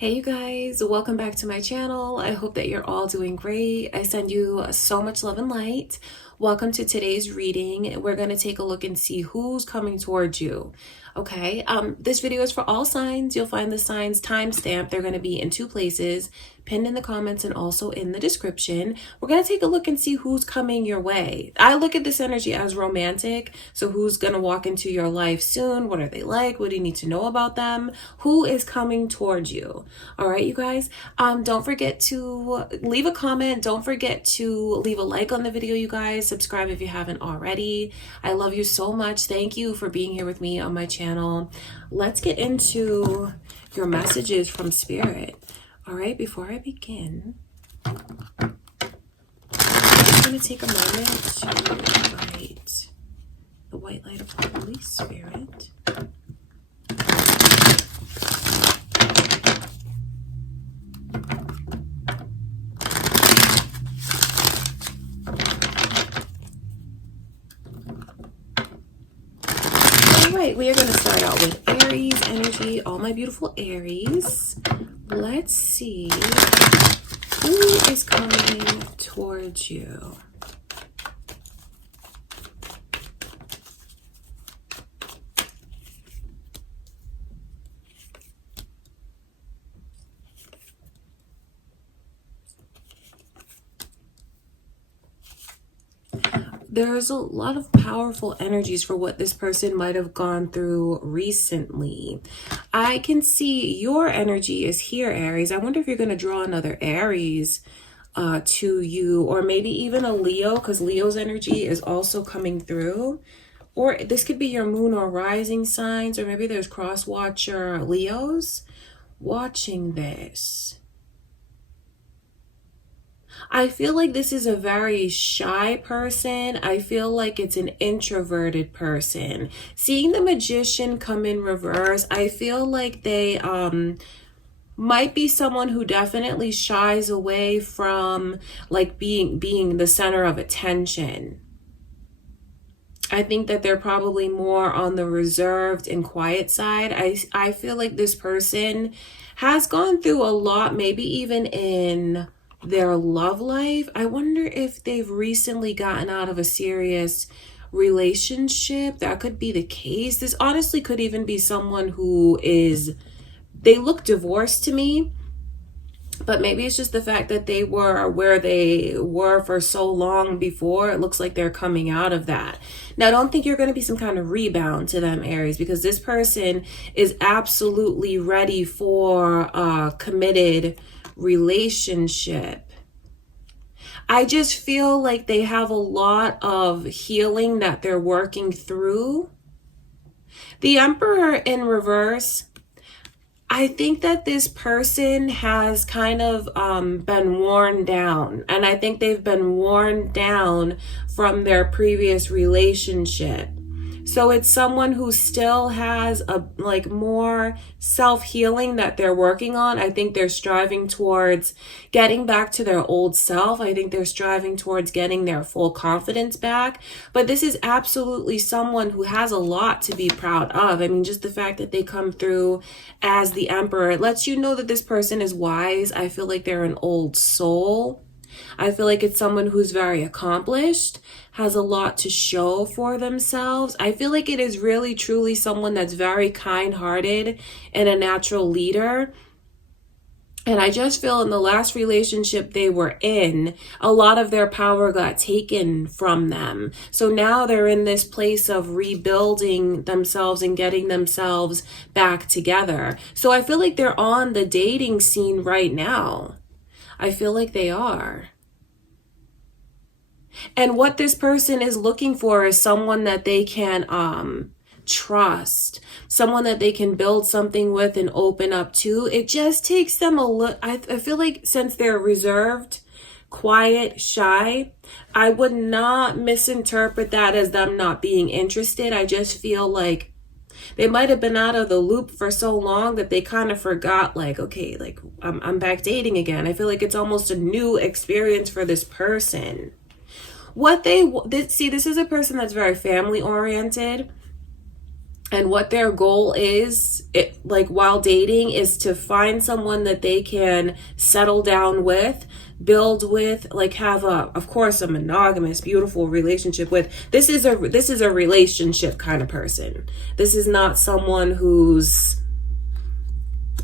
Hey you guys, welcome back to my channel. I hope that you're all doing great. I send you so much love and light. Welcome to today's reading. We're going to take a look and see who's coming towards you. Okay, this video is for all signs. You'll find the signs timestamped. They're going to be in two places, pinned in the comments and also in the description. We're going to take a look and see who's coming your way. I look at this energy as romantic. So who's going to walk into your life soon? What are they like? What do you need to know about them? Who is coming towards you? All right, you guys, don't forget to leave a comment. Don't forget to leave a like on the video, you guys. Subscribe if you haven't already. I love you so much. Thank you for being here with me on my channel. Let's get into your messages from Spirit. All right, before I begin, I'm going to take a moment to invite the white light of Holy Spirit. Alright, we are going to start out with Aries energy. All my beautiful Aries. Let's see who is coming towards you. There's a lot of powerful energies for what this person might have gone through recently. I can see your energy is here, Aries. I wonder if you're going to draw another Aries to you, or maybe even a Leo, because Leo's energy is also coming through. Or this could be your moon or rising signs, or maybe there's cross-watcher Leos watching this. I feel like this is a very shy person. I feel like it's an introverted person. Seeing the Magician come in reverse, I feel like they might be someone who definitely shies away from like being the center of attention. I think that they're probably more on the reserved and quiet side. I feel like this person has gone through a lot, maybe even in their love life. I wonder if they've recently gotten out of a serious relationship. That could be the case. This honestly could even be someone who they look divorced to me, but maybe it's just the fact that they were where they were for so long before. It looks like they're coming out of that. Now, I don't think you're going to be some kind of rebound to them, Aries, because this person is absolutely ready for a committed relationship. I just feel like they have a lot of healing that they're working through. The Emperor in reverse, I think that this person has kind of been worn down, and I think they've been worn down from their previous relationship. So it's someone who still has a more self-healing that they're working on. I think they're striving towards getting back to their old self. I think they're striving towards getting their full confidence back. But this is absolutely someone who has a lot to be proud of. I mean, just the fact that they come through as the Emperor, it lets you know that this person is wise. I feel like they're an old soul. I feel like it's someone who's very accomplished, has a lot to show for themselves. I feel like it is really, truly someone that's very kind-hearted and a natural leader. And I just feel in the last relationship they were in, a lot of their power got taken from them. So now they're in this place of rebuilding themselves and getting themselves back together. So I feel like they're on the dating scene right now. I feel like they are. And what this person is looking for is someone that they can trust, someone that they can build something with and open up to. It just takes them a look. I feel like since they're reserved, quiet, shy, I would not misinterpret that as them not being interested. I just feel like they might have been out of the loop for so long that they kind of forgot, like, okay, like I'm back dating again. I feel like it's almost a new experience for this person. This is a person that's very family oriented. And what their goal is, like while dating, is to find someone that they can settle down with, build with, like have of course, a monogamous, beautiful relationship with. This is a relationship kind of person. This is not someone who's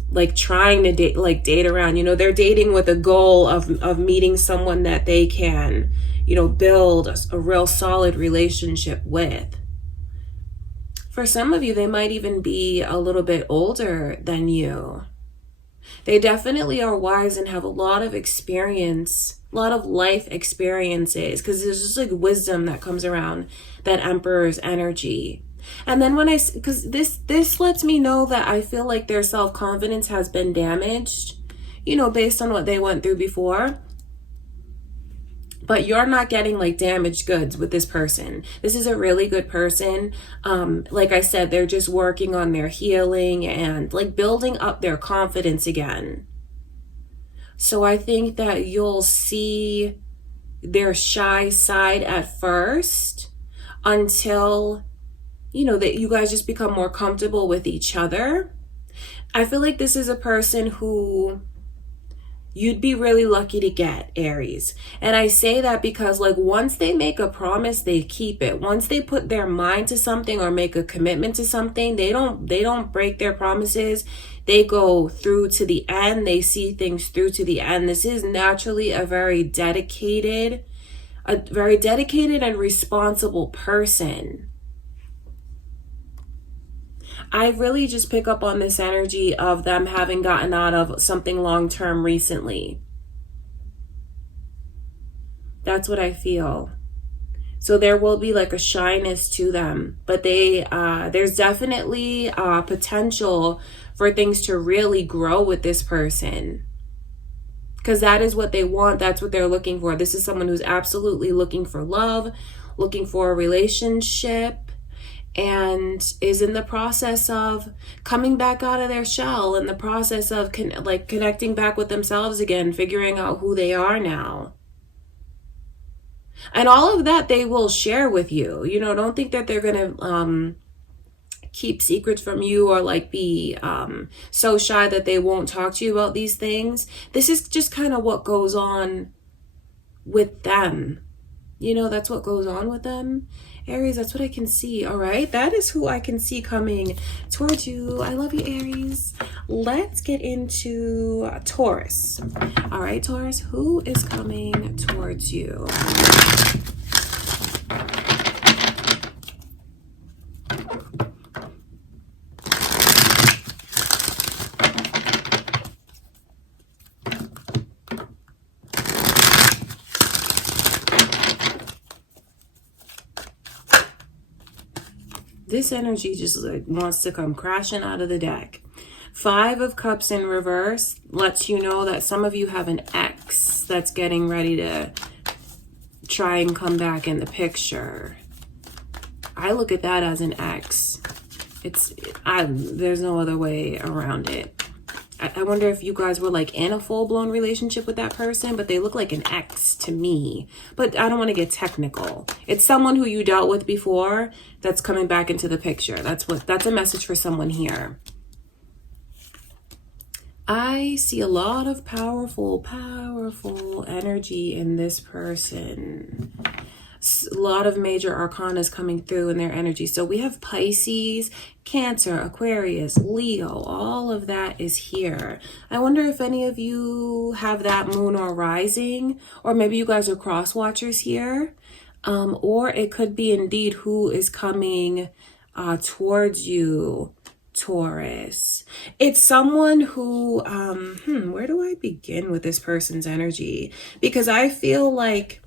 like trying to date around. They're dating with a goal of meeting someone that they can, build a real solid relationship with. For some of you, they might even be a little bit older than you. They definitely are wise and have a lot of experience, a lot of life experiences, because there's just like wisdom that comes around that Emperor's energy. And then because this lets me know that I feel like their self-confidence has been damaged, based on what they went through before. But you're not getting like damaged goods with this person. This is a really good person. Like I said, they're just working on their healing and like building up their confidence again. So I think that you'll see their shy side at first until, that you guys just become more comfortable with each other. I feel like this is a person who you'd be really lucky to get, Aries. And I say that because like once they make a promise, they keep it. Once they put their mind to something or make a commitment to something, they don't break their promises. They go through to the end. They see things through to the end. This is naturally a very dedicated and responsible person. I really just pick up on this energy of them having gotten out of something long-term recently. That's what I feel. So there will be like a shyness to them, but there's definitely potential for things to really grow with this person. Because that is what they want. That's what they're looking for. This is someone who's absolutely looking for love, looking for a relationship, and is in the process of coming back out of their shell, in the process of connecting back with themselves again, figuring out who they are now. And all of that they will share with you. Don't think that they're going to keep secrets from you or like be so shy that they won't talk to you about these things. This is just kind of what goes on with them. That's what goes on with them. Aries, that's what I can see. All right, that is who I can see coming towards you. I love you, Aries. Let's get into Taurus. All right, Taurus, who is coming towards you? This energy just like wants to come crashing out of the deck. 5 of Cups in reverse lets you know that some of you have an ex that's getting ready to try and come back in the picture. I look at that as an ex. There's no other way around it. I wonder if you guys were like in a full-blown relationship with that person, but they look like an ex to me. But I don't want to get technical. It's someone who you dealt with before that's coming back into the picture. That's a message for someone here. I see a lot of powerful energy in this person. A lot of major arcanas coming through in their energy. So we have Pisces, Cancer, Aquarius, Leo, all of that is here. I wonder if any of you have that moon or rising, or maybe you guys are cross watchers here. Or it could be indeed who is coming towards you, Taurus. It's someone who, where do I begin with this person's energy? Because I feel like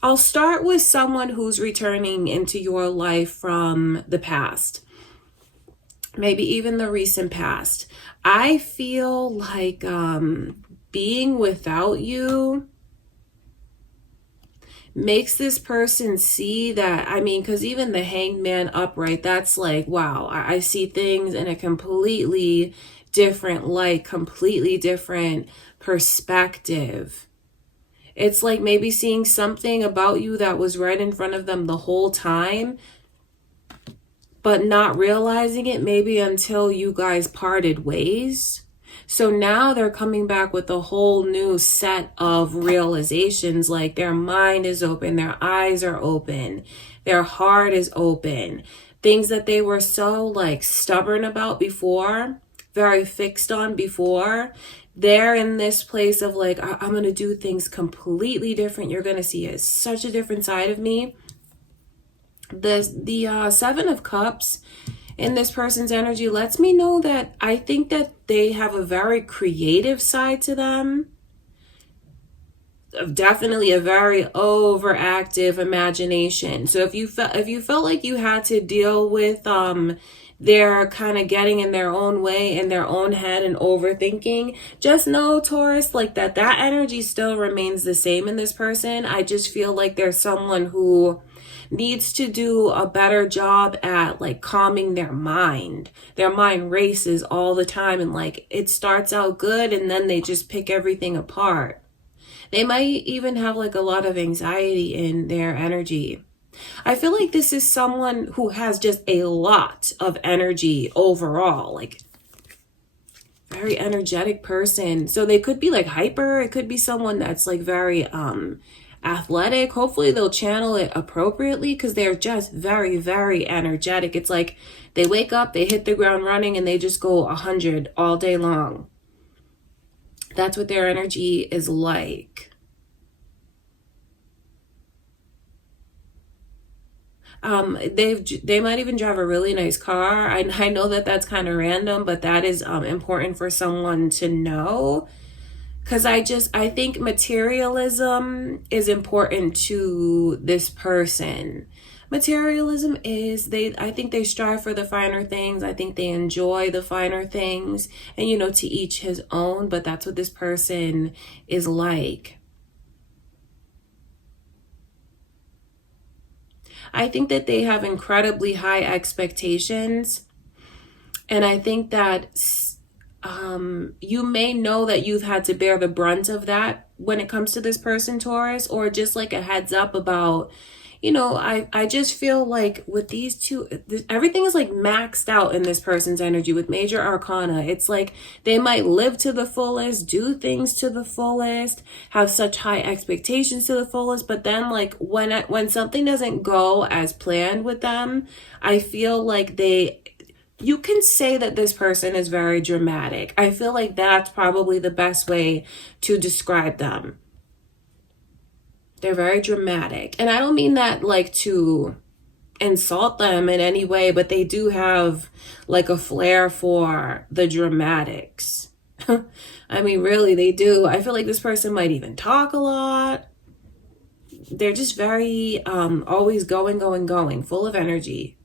I'll start with someone who's returning into your life from the past, maybe even the recent past. I feel like being without you makes this person see that, because even the Hanged Man upright, that's like, wow, I see things in a completely different light, completely different perspective. It's like maybe seeing something about you that was right in front of them the whole time, but not realizing it maybe until you guys parted ways. So now they're coming back with a whole new set of realizations, like their mind is open, their eyes are open, their heart is open. Things that they were so like stubborn about before, very fixed on before, they're in this place of like, I'm going to do things completely different. You're going to see such a different side of me. The Seven of Cups in this person's energy lets me know that I think that they have a very creative side to them. Definitely a very overactive imagination. So if you felt like you had to deal with they're kind of getting in their own way, in their own head and overthinking, just know, Taurus, like that energy still remains the same in this person. I just feel like there's someone who needs to do a better job at like calming their mind. Their mind races all the time, and like it starts out good and then they just pick everything apart. They might even have like a lot of anxiety in their energy. I feel like this is someone who has just a lot of energy overall, like very energetic person. So they could be like hyper. It could be someone that's like very athletic. Hopefully they'll channel it appropriately because they're just very, very energetic. It's like they wake up, they hit the ground running, and they just go 100 all day long. That's what their energy is like. They might even drive a really nice car. I know that that's kind of random, but that is important for someone to know, because I think materialism is important to this person. Materialism is, I think they strive for the finer things. I think they enjoy the finer things, and to each his own, but that's what this person is like. I think that they have incredibly high expectations. And I think that you may know that you've had to bear the brunt of that when it comes to this person, Taurus, or just like a heads up about, I just feel like with these two, everything is like maxed out in this person's energy with major arcana. It's like they might live to the fullest, do things to the fullest, have such high expectations to the fullest. But then like when something doesn't go as planned with them, I feel like you can say that this person is very dramatic. I feel like that's probably the best way to describe them. They're very dramatic. And I don't mean that like to insult them in any way, but they do have like a flair for the dramatics. I mean, really, they do. I feel like this person might even talk a lot. They're just very always going, full of energy.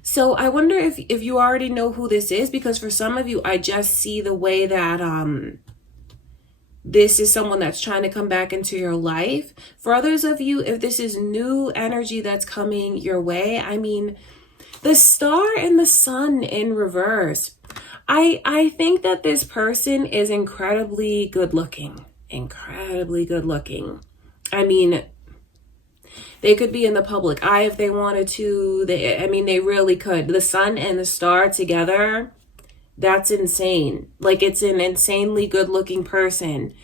So I wonder if you already know who this is, because for some of you, I just see the way that this is someone that's trying to come back into your life. For others of you, if this is new energy that's coming your way, I mean, the star and the sun in reverse. I think that this person is incredibly good looking. Incredibly good looking. I mean, they could be in the public eye if they wanted to. They really could. The sun and the star together, that's insane. Like, it's an insanely good-looking person.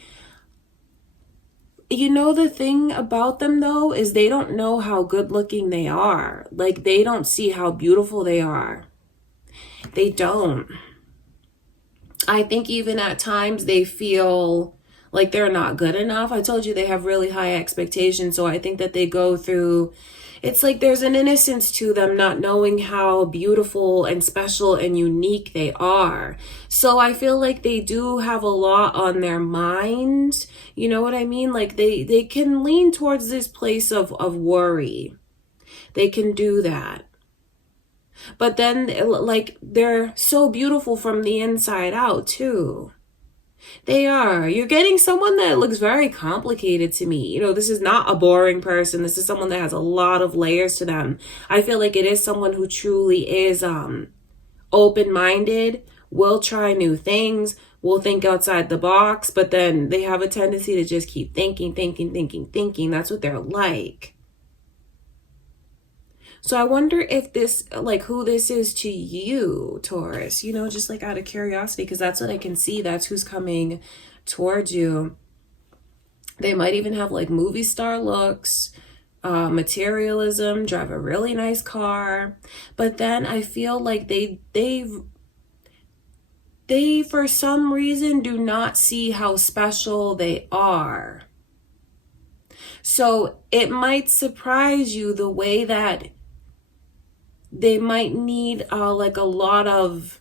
The thing about them, though, is they don't know how good-looking they are. Like, they don't see how beautiful they are. They don't. I think even at times they feel like they're not good enough. I told you they have really high expectations, so I think that they go through... It's like there's an innocence to them, not knowing how beautiful and special and unique they are. So I feel like they do have a lot on their mind. You know what I mean? Like they can lean towards this place of worry. They can do that. But then like they're so beautiful from the inside out too. They are. You're getting someone that looks very complicated to me. This is not a boring person. This is someone that has a lot of layers to them. I feel like it is someone who truly is open-minded, will try new things, will think outside the box, but then they have a tendency to just keep thinking. That's what they're like. So I wonder if this, like, who this is to you, Taurus, you know, just like out of curiosity, because that's what I can see. That's who's coming towards you. They might even have like movie star looks, materialism, drive a really nice car. But then I feel like they for some reason do not see how special they are. So it might surprise you the way that they might need like a lot of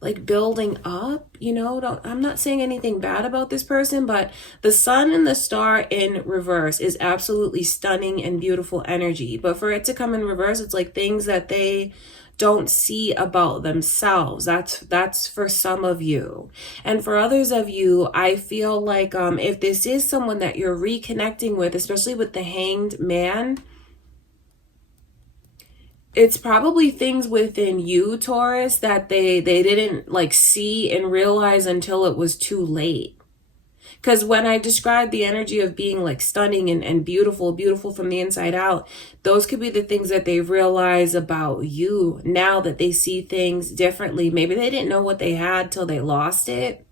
like building up, you know. I'm not saying anything bad about this person, but the sun and the star in reverse is absolutely stunning and beautiful energy. But for it to come in reverse, it's like things that they don't see about themselves. That's for some of you. And for others of you, I feel like if this is someone that you're reconnecting with, especially with the Hanged Man, it's probably things within you, Taurus, that they didn't like see and realize until it was too late. Because when I described the energy of being like stunning and beautiful from the inside out, those could be the things that they realize about you now that they see things differently. Maybe they didn't know what they had till they lost it.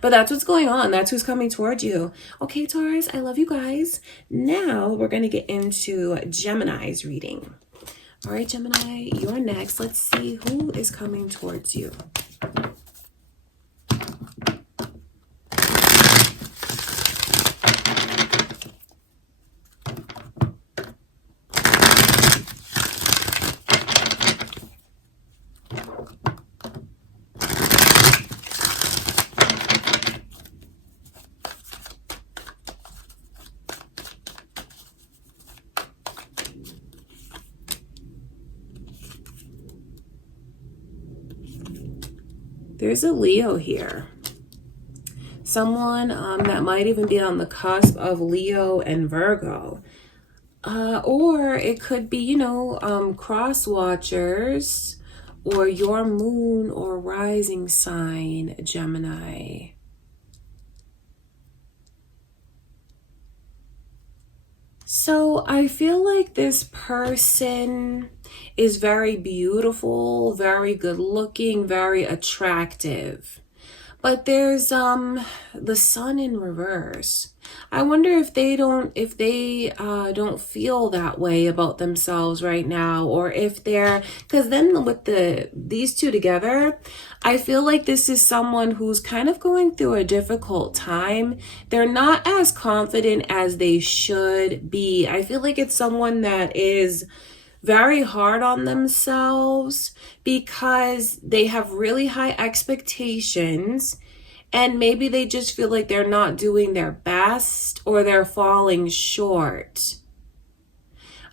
But that's what's going on. That's who's coming towards you. Okay, Taurus, I love you guys. Now we're going to get into Gemini's reading. All right, Gemini, you're next. Let's see who is coming towards you. There's a Leo here. Someone that might even be on the cusp of Leo and Virgo. Or it could be, you know, cross watchers or your moon or rising sign, Gemini. So I feel like this person is very beautiful, very good looking, very attractive. But there's the sun in reverse. I wonder if they don't feel that way about themselves right now, or if they're, because then with these two together, I feel like this is someone who's kind of going through a difficult time. They're not as confident as they should be. I feel like it's someone that is very hard on themselves because they have really high expectations, and maybe they just feel like they're not doing their best or they're falling short.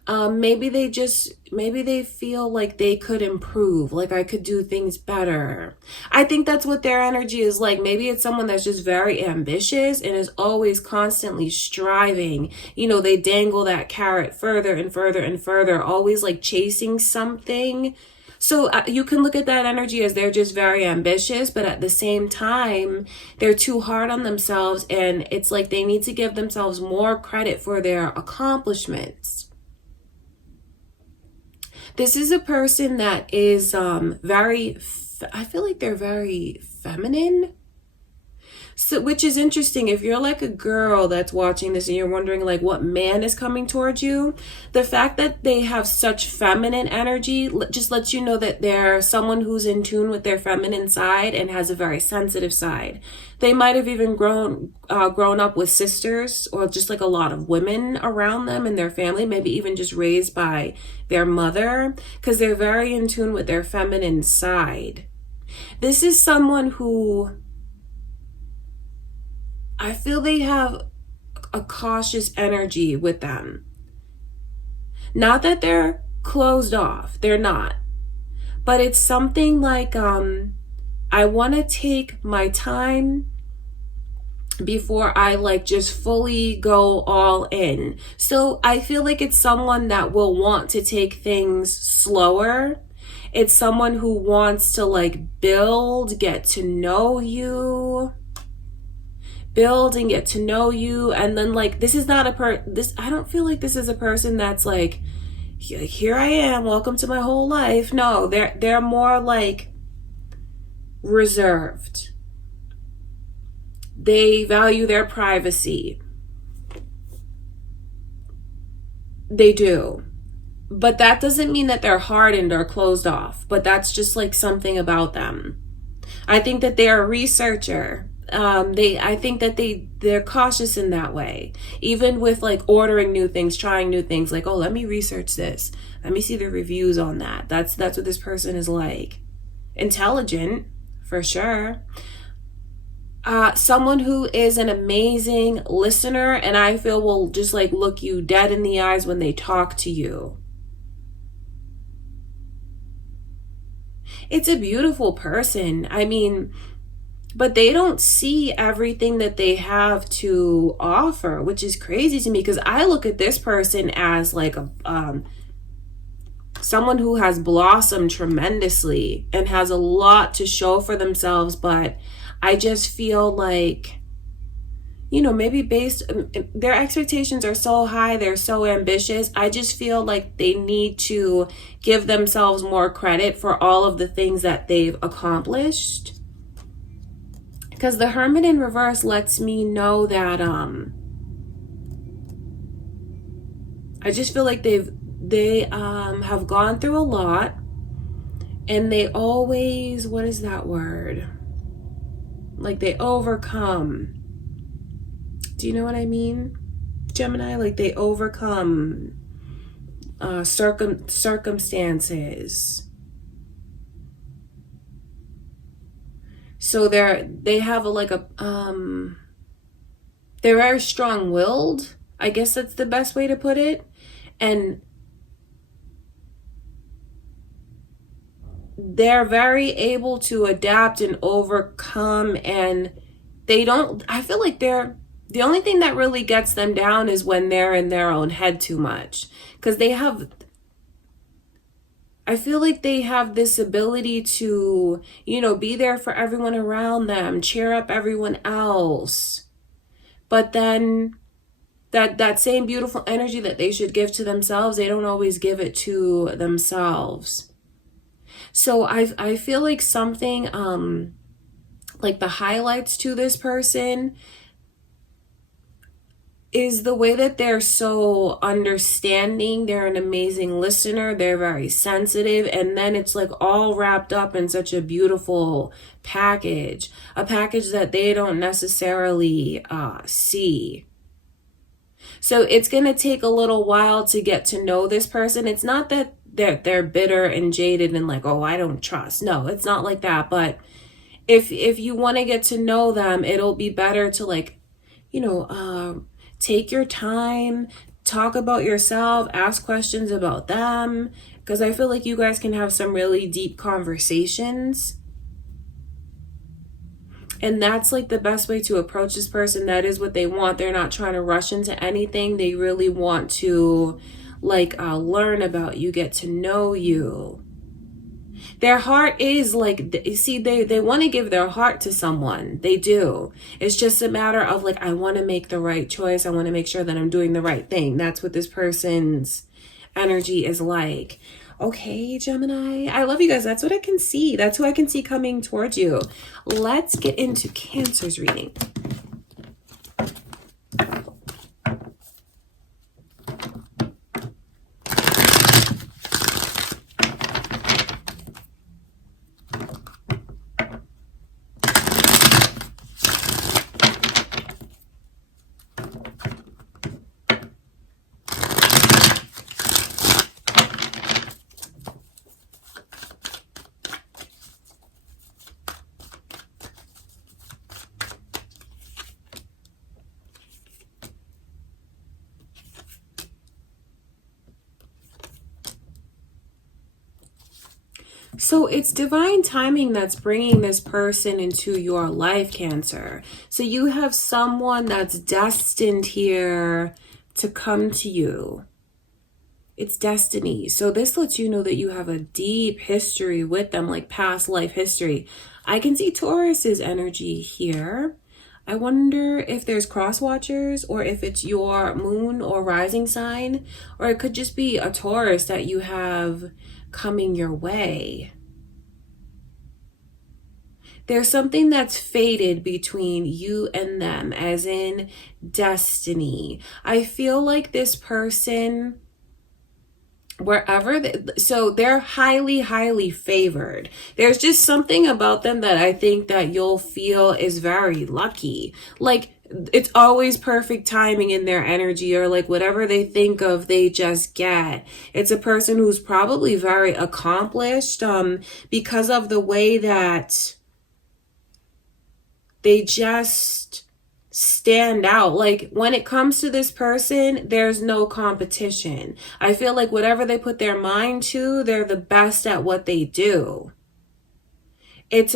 Maybe they feel like they could improve, like I could do things better. I think that's what their energy is like. Maybe it's someone that's just very ambitious and is always constantly striving. You know, they dangle that carrot further and further and further, always like chasing something. So you can look at that energy as they're just very ambitious, but at the same time, they're too hard on themselves, and it's like they need to give themselves more credit for their accomplishments. This is a person that is I feel like they're very feminine. So, which is interesting. If you're like a girl that's watching this and you're wondering like what man is coming towards you, the fact that they have such feminine energy just lets you know that they're someone who's in tune with their feminine side and has a very sensitive side. They might have even grown up with sisters or just like a lot of women around them in their family, maybe even just raised by their mother, because they're very in tune with their feminine side. This is someone who I feel they have a cautious energy with them. Not that they're closed off, they're not. But it's something like, I want to take my time before I like just fully go all in. So I feel like it's someone that will want to take things slower It's someone who wants to like build, get to know you. Build and get to know you. And then like, this is not I don't feel like this is a person that's like, here I am, welcome to my whole life. No, they're more like reserved. They value their privacy. They do. But that doesn't mean that they're hardened or closed off. But that's just like something about them. I think that they're a researcher. I think that they're cautious in that way. Even with like ordering new things, trying new things, like, oh, let me research this. Let me see the reviews on that. That's what this person is like. Intelligent, for sure. Someone who is an amazing listener, and I feel will just like look you dead in the eyes when they talk to you. It's a beautiful person. I mean, but they don't see everything that they have to offer, which is crazy to me, because I look at this person as like someone who has blossomed tremendously and has a lot to show for themselves. But I just feel like, you know, maybe their expectations are so high, they're so ambitious. I just feel like they need to give themselves more credit for all of the things that they've accomplished. Because the Hermit in reverse lets me know that I just feel like they have gone through a lot, and they always, what is that word? Like they overcome. Do you know what I mean, Gemini? Like they overcome circumstances. So they have they're very strong-willed. I guess that's the best way to put it. And they're very able to adapt and overcome, and I feel like the only thing that really gets them down is when they're in their own head too much. Because I feel like they have this ability to, you know, be there for everyone around them, cheer up everyone else. But then that same beautiful energy that they should give to themselves, they don't always give it to themselves. So I feel like something, like the highlights to this person is the way that they're so understanding. They're an amazing listener. They're very sensitive. And then it's like all wrapped up in such a beautiful package. A package that they don't necessarily see. So it's going to take a little while to get to know this person. It's not that they're bitter and jaded and like, oh, I don't trust. No, it's not like that. But if you want to get to know them, it'll be better to like, you know, take your time, talk about yourself, ask questions about them, because I feel like you guys can have some really deep conversations. And that's like the best way to approach this person. That is what they want. They're not trying to rush into anything. They really want to like learn about you, get to know you. Their heart is like, see, they want to give their heart to someone. They do. It's just a matter of like, I want to make the right choice. I want to make sure that I'm doing the right thing. That's what this person's energy is like. Okay, Gemini, I love you guys. That's what I can see. That's who I can see coming towards you. Let's get into Cancer's reading. So it's divine timing that's bringing this person into your life, Cancer. So you have someone that's destined here to come to you. It's destiny. So this lets you know that you have a deep history with them, like past life history. I can see Taurus's energy here. I wonder if there's cross watchers, or if it's your moon or rising sign, or it could just be a Taurus that you have coming your way. There's something that's fated between you and them, as in destiny. I feel like this person, wherever so they're highly favored. There's just something about them that I think that you'll feel is very lucky. Like, it's always perfect timing in their energy, or like whatever they think of, they just get. It's a person who's probably very accomplished, because of the way that they just stand out. Like, when it comes to this person, there's no competition. I feel like whatever they put their mind to, they're the best at what they do. It's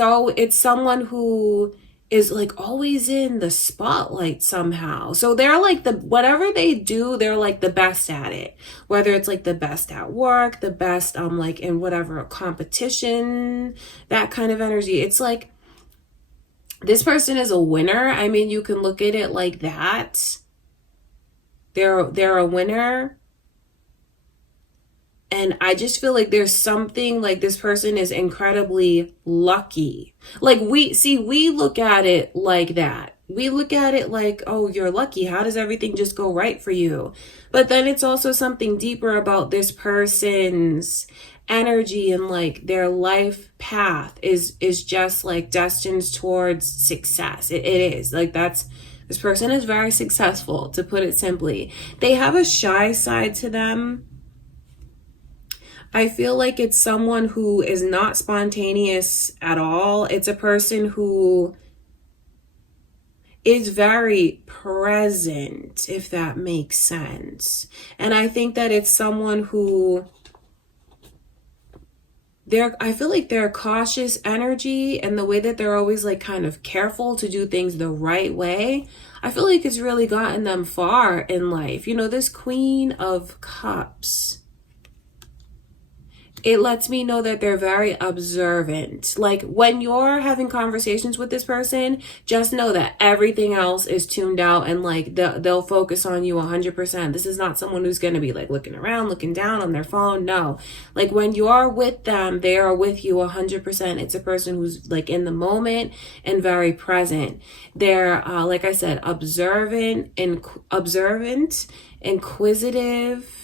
someone who is like always in the spotlight somehow. So they're like whatever they do, they're like the best at it. Whether it's like the best at work, the best like in whatever competition, that kind of energy. It's like this person is a winner. I mean, you can look at it like that. They're a winner. And I just feel like there's something, like this person is incredibly lucky. Like, we look at it like that. We look at it like, oh, you're lucky. How does everything just go right for you? But then it's also something deeper about this person's energy, and like their life path is just like destined towards success. It is like this person is very successful, to put it simply. They have a shy side to them. I feel like it's someone who is not spontaneous at all. It's a person who is very present, if that makes sense. And I think that it's someone who I feel like their cautious energy and the way that they're always like kind of careful to do things the right way, I feel like it's really gotten them far in life. You know, this Queen of Cups, it lets me know that they're very observant. Like, when you're having conversations with this person, just know that everything else is tuned out, and like they'll focus on you 100%. This is not someone who's going to be like looking around, looking down on their phone. No, like when you're with them, they are with you 100%. It's a person who's like in the moment and very present. They're like I said, observant, inquisitive,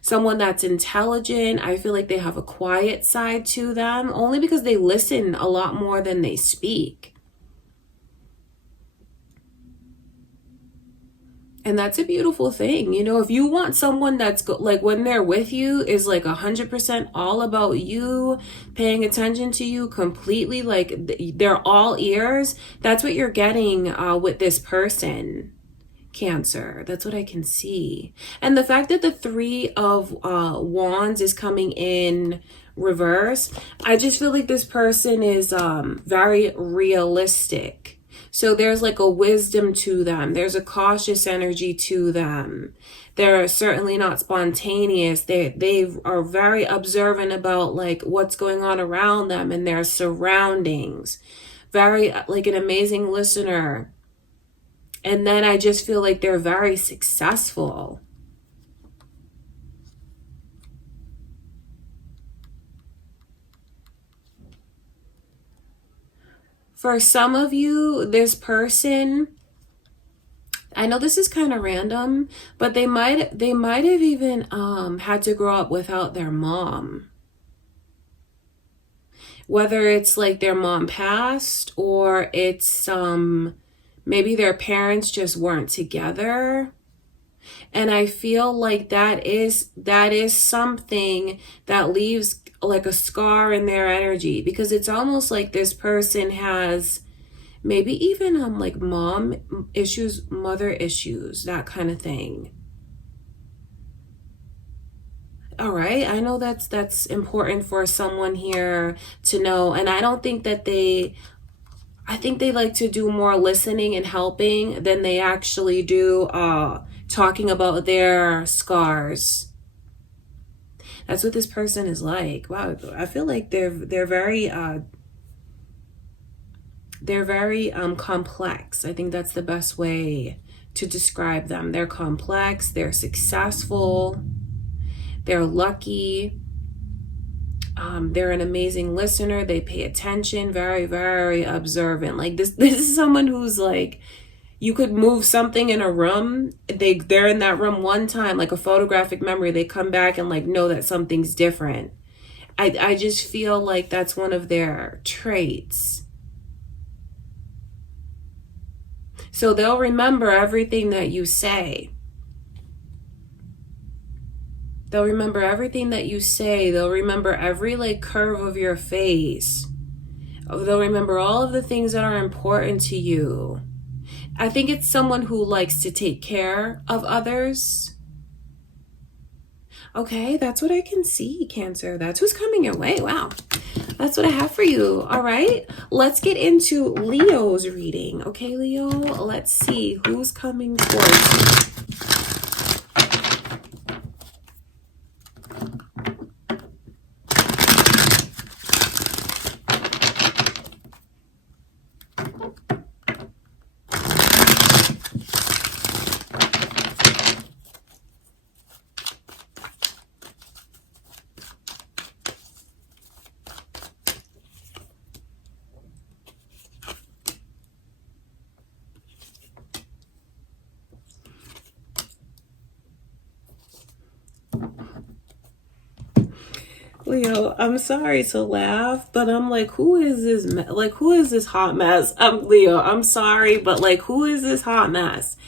someone that's intelligent. I feel like they have a quiet side to them, only because they listen a lot more than they speak. And that's a beautiful thing. You know, if you want someone that's like, when they're with you, is like 100% all about you, paying attention to you completely, like they're all ears, that's what you're getting with this person. Cancer, that's what I can see. And the fact that the Three of Wands is coming in reverse, I just feel like this person is very realistic. So there's like a wisdom to them. There's a cautious energy to them. They're certainly not spontaneous. They are very observant about like what's going on around them and their surroundings. Very like an amazing listener. And then I just feel like they're very successful. For some of you, this person, I know this is kind of random, but they might have even had to grow up without their mom. Whether it's like their mom passed, or it's maybe their parents just weren't together. And I feel like that is something that leaves like a scar in their energy, because it's almost like this person has maybe even like mom issues, mother issues, that kind of thing. All right, I know that's important for someone here to know. And I don't think that I think they like to do more listening and helping than they actually do talking about their scars. That's what this person is like. Wow, I feel like they're very complex. I think that's the best way to describe them. They're complex, they're successful, they're lucky, they're an amazing listener, they pay attention, very, very observant. Like this is someone who's like, you could move something in a room, they're in that room one time, like a photographic memory, they come back and like know that something's different. I just feel like that's one of their traits. So they'll remember everything that you say. They'll remember everything that you say. They'll remember every like curve of your face. They'll remember all of the things that are important to you. I think it's someone who likes to take care of others. Okay, that's what I can see, Cancer. That's who's coming your way. Wow. That's what I have for you. All right, let's get into Leo's reading. Okay, Leo, let's see who's coming towards you. Leo, I'm sorry to laugh, but I'm like, who is this? Who is this hot mess? Leo, I'm sorry, but like, who is this hot mess?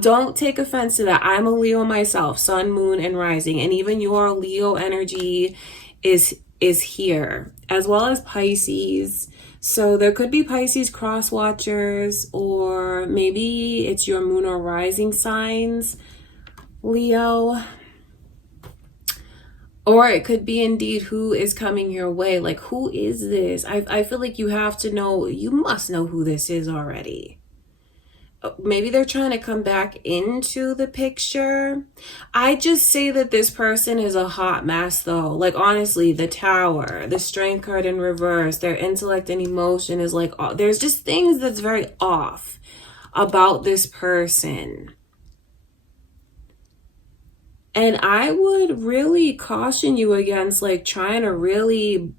Don't take offense to that. I'm a Leo myself, sun, moon, and rising, and even your Leo energy is here, as well as Pisces. So there could be Pisces cross watchers, or maybe it's your moon or rising signs, Leo. Or it could be indeed who is coming your way. Like, who is this? I feel like you have to know, you must know who this is already. Maybe they're trying to come back into the picture. I just say that this person is a hot mess though. Like, honestly, the Tower, the Strength card in reverse, their intellect and emotion is like, there's just things that's very off about this person. And I would really caution you against like trying to really,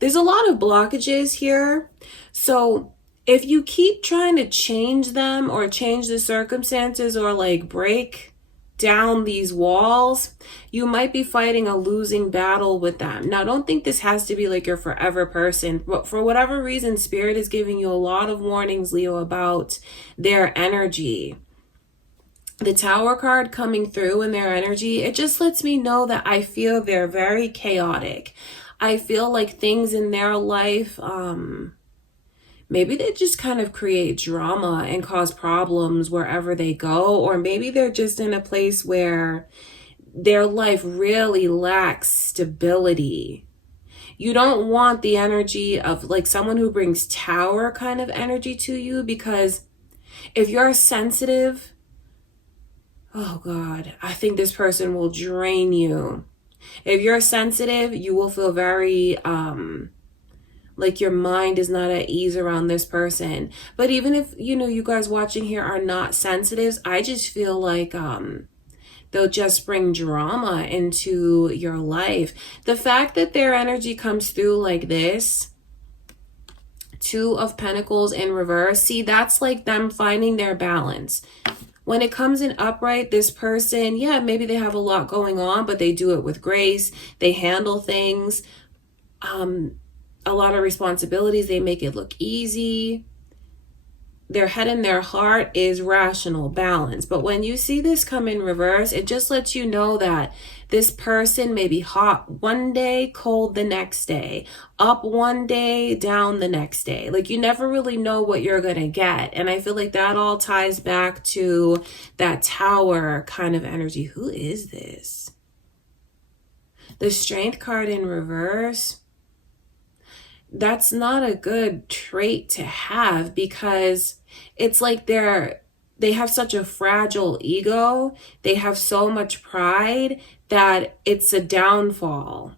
there's a lot of blockages here. So if you keep trying to change them or change the circumstances or like break down these walls, you might be fighting a losing battle with them. Now, don't think this has to be like your forever person, but for whatever reason, Spirit is giving you a lot of warnings, Leo, about their energy. The Tower card coming through in their energy, it just lets me know that I feel they're very chaotic. I feel like things in their life, maybe they just kind of create drama and cause problems wherever they go, or maybe they're just in a place where their life really lacks stability. You don't want the energy of like someone who brings Tower kind of energy to you, because if you're sensitive, oh God, I think this person will drain you. If you're sensitive, you will feel very, like your mind is not at ease around this person. But even if, you know, you guys watching here are not sensitives, I just feel like, they'll just bring drama into your life. The fact that their energy comes through like this, Two of Pentacles in reverse, see, that's like them finding their balance. When it comes in upright, this person, yeah, maybe they have a lot going on, but they do it with grace. They handle things, a lot of responsibilities. They make it look easy. Their head and their heart is rational, balance. But when you see this come in reverse, it just lets you know that this person may be hot one day, cold the next day, up one day, down the next day. Like, you never really know what you're going to get. And I feel like that all ties back to that Tower kind of energy. Who is this? The Strength card in reverse. That's not a good trait to have, because it's like they're they have such a fragile ego. They have so much pride that it's a downfall.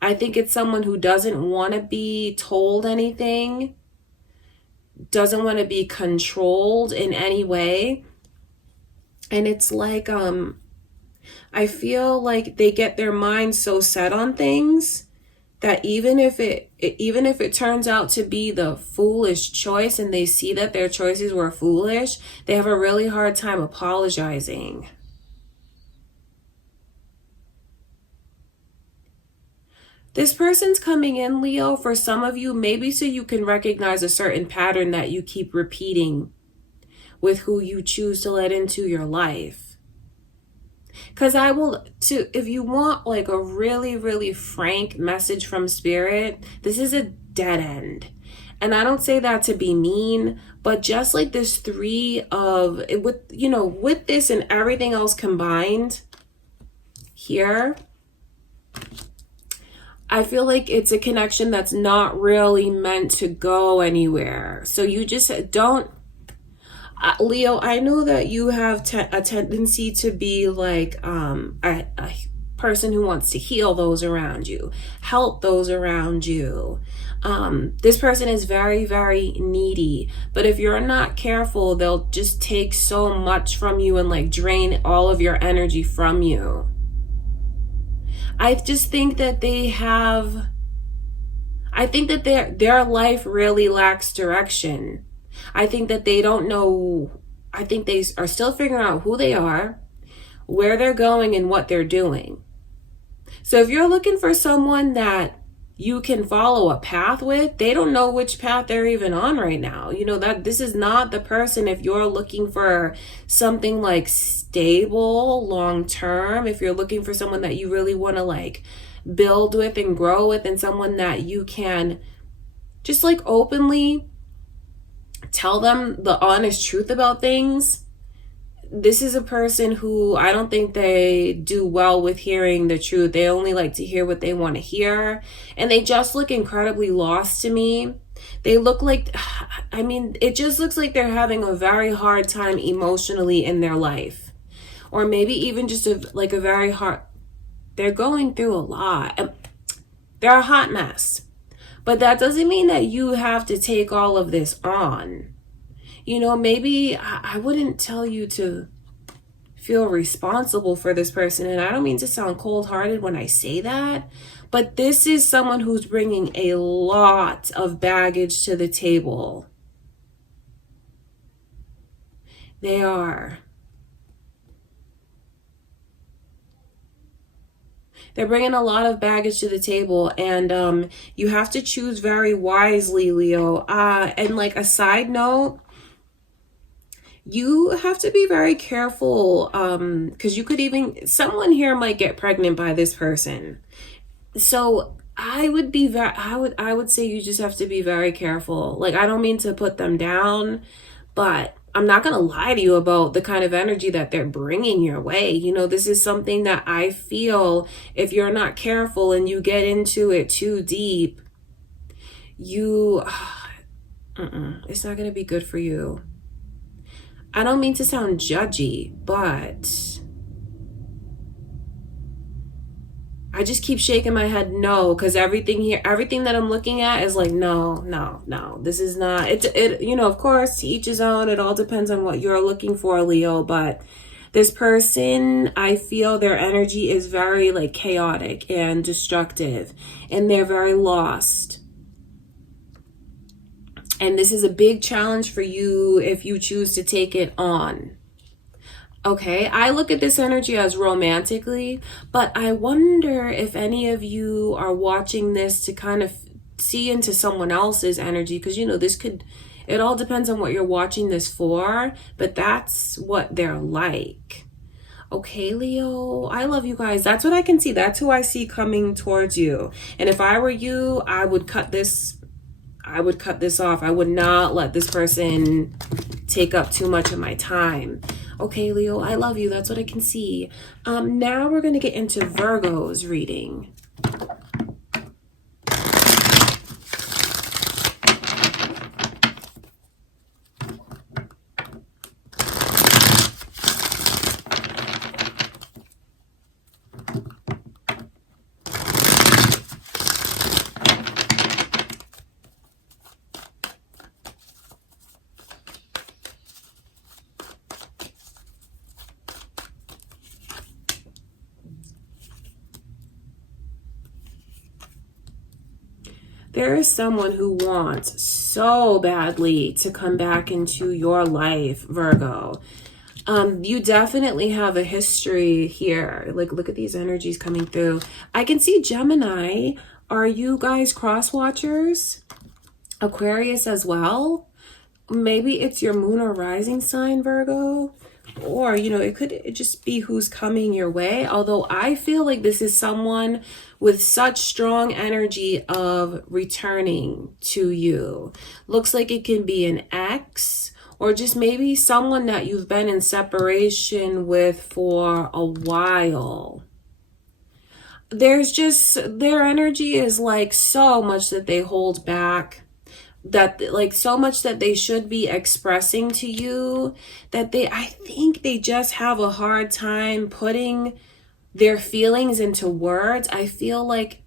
I think it's someone who doesn't want to be told anything, doesn't want to be controlled in any way. And it's like, I feel like they get their minds so set on things that even if it turns out to be the foolish choice and they see that their choices were foolish, they have a really hard time apologizing. This person's coming in, Leo, for some of you, maybe so you can recognize a certain pattern that you keep repeating with who you choose to let into your life. Because if you want like a really, really frank message from spirit, this is a dead end. And I don't say that to be mean, but just like this with this and everything else combined here, I feel like it's a connection that's not really meant to go anywhere. So you just don't, Leo, I know that you have a tendency to be like a person who wants to heal those around you, help those around you. This person is very, very needy, but if you're not careful, they'll just take so much from you and like drain all of your energy from you. I just think that their life really lacks direction. I think that they don't know. I think they are still figuring out who they are, where they're going, and what they're doing. So if you're looking for someone that you can follow a path with, they don't know which path they're even on right now. You know, that this is not the person. If you're looking for something like stable, long term, if you're looking for someone that you really want to like build with and grow with, and someone that you can just like openly tell them the honest truth about things, this is a person who I don't think they do well with hearing the truth. They only like to hear what they want to hear. And they just look incredibly lost to me. They look like, it just looks like they're having a very hard time emotionally in their life. Or maybe even just they're going through a lot. They're a hot mess. But that doesn't mean that you have to take all of this on. You know, maybe I wouldn't tell you to feel responsible for this person. And I don't mean to sound cold-hearted when I say that. But this is someone who's bringing a lot of baggage to the table. They are. They're bringing a lot of baggage to the table, and you have to choose very wisely, Leo. And like a side note, you have to be very careful because someone here might get pregnant by this person. So I would say you just have to be very careful. Like, I don't mean to put them down, but I'm not going to lie to you about the kind of energy that they're bringing your way. You know, this is something that I feel if you're not careful and you get into it too deep, it's not going to be good for you. I don't mean to sound judgy, but I just keep shaking my head no, because everything that I'm looking at is like, no, this is not, of course, to each his own. It all depends on what you're looking for, Leo, but this person, I feel their energy is very like chaotic and destructive, and they're very lost. And this is a big challenge for you if you choose to take it on. Okay, I look at this energy as romantically, but I wonder if any of you are watching this to kind of see into someone else's energy, because, it all depends on what you're watching this for, but that's what they're like. Okay, Leo, I love you guys. That's what I can see. That's who I see coming towards you. And if I were you, I would cut this off. I would not let this person take up too much of my time. Okay, Leo, I love you. That's what I can see. Now we're going to get into Virgo's reading. There is someone who wants so badly to come back into your life, Virgo. You definitely have a history here. Like, look at these energies coming through. I can see Gemini. Are you guys cross watchers? Aquarius as well? Maybe it's your moon or rising sign, Virgo. Or, you know, it could just be who's coming your way. Although I feel like this is someone with such strong energy of returning to you. Looks like it can be an ex, or just maybe someone that you've been in separation with for a while. There's just, their energy is like so much that they hold back. That like so much that they should be expressing to you, that I think they just have a hard time putting their feelings into words. I feel like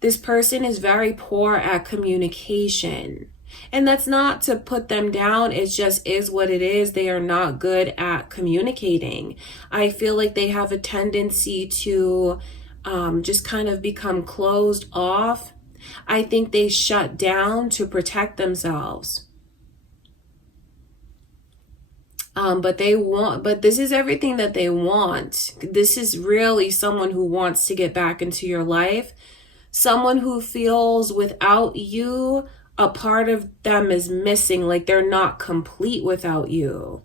this person is very poor at communication, and that's not to put them down. It just is what it is. They are not good at communicating. I feel like they have a tendency to just kind of become closed off. I think they shut down to protect themselves. But this is everything that they want. This is really someone who wants to get back into your life. Someone who feels without you, a part of them is missing, like they're not complete without you.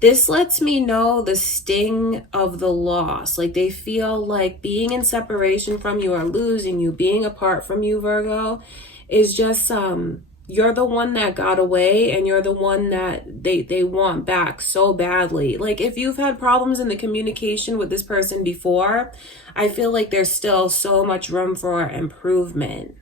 This lets me know the sting of the loss. Like they feel like being in separation from you or losing you, being apart from you, Virgo, is just, you're the one that got away, and you're the one that they want back so badly. Like if you've had problems in the communication with this person before, I feel like there's still so much room for improvement.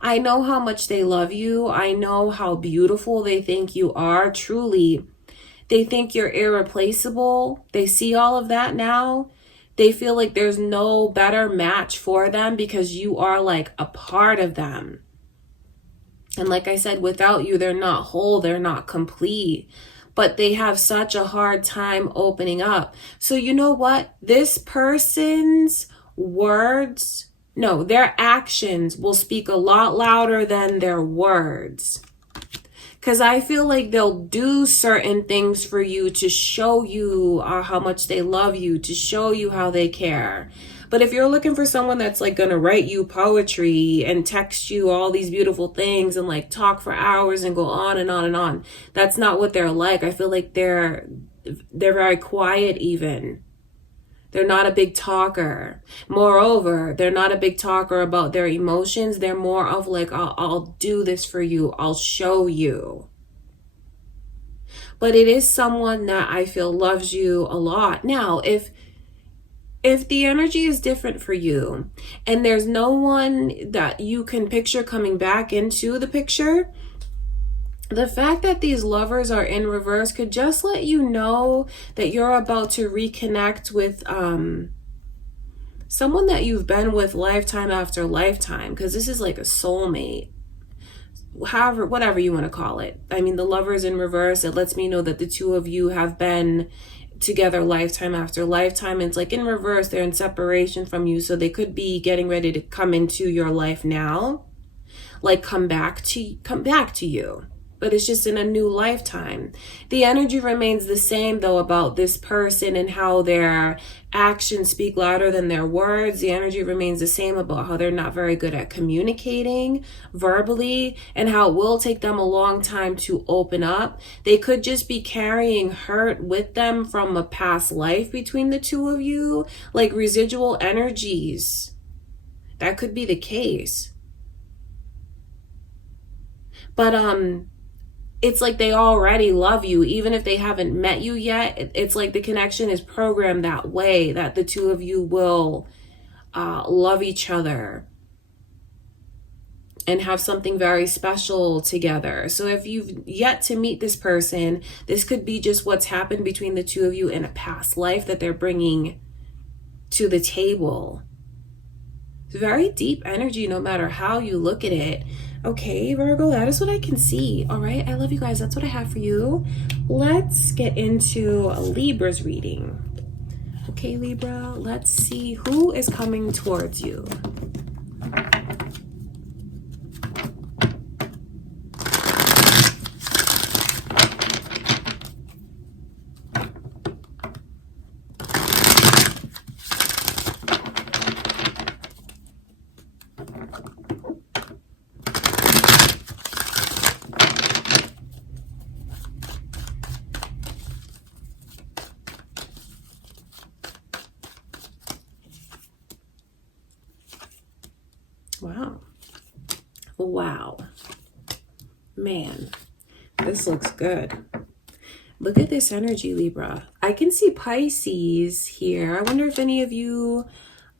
I know how much they love you. I know how beautiful they think you are. Truly, they think you're irreplaceable. They see all of that now. They feel like there's no better match for them because you are like a part of them. And like I said, without you, they're not whole. They're not complete. But they have such a hard time opening up. So you know what? This person's words... No, their actions will speak a lot louder than their words. Because I feel like they'll do certain things for you to show you how much they love you, to show you how they care. But if you're looking for someone that's like going to write you poetry and text you all these beautiful things and like talk for hours and go on and on and on, that's not what they're like. I feel like they're very quiet even. They're not a big talker. Moreover, they're not a big talker about their emotions. They're more of like, I'll do this for you. I'll show you. But it is someone that I feel loves you a lot. Now, if the energy is different for you and there's no one that you can picture coming back into the picture, the fact that these lovers are in reverse could just let you know that you're about to reconnect with someone that you've been with lifetime after lifetime, because this is like a soulmate. However, whatever you want to call it. I mean, the lovers in reverse, it lets me know that the two of you have been together lifetime after lifetime. And it's like in reverse, they're in separation from you, so they could be getting ready to come into your life now, like come back to you. But it's just in a new lifetime. The energy remains the same though about this person and how their actions speak louder than their words. The energy remains the same about how they're not very good at communicating verbally and how it will take them a long time to open up. They could just be carrying hurt with them from a past life between the two of you, like residual energies. That could be the case. But it's like they already love you, even if they haven't met you yet. It's like the connection is programmed that way, that the two of you will love each other and have something very special together. So if you've yet to meet this person, this could be just what's happened between the two of you in a past life that they're bringing to the table. It's very deep energy no matter how you look at it. Okay, Virgo, that is what I can see. All right, I love you guys. That's what I have for you. Let's get into a Libra's reading. Okay, Libra, let's see who is coming towards you. Wow. Wow. Man, this looks good. Look at this energy, Libra. I can see Pisces here. I wonder if any of you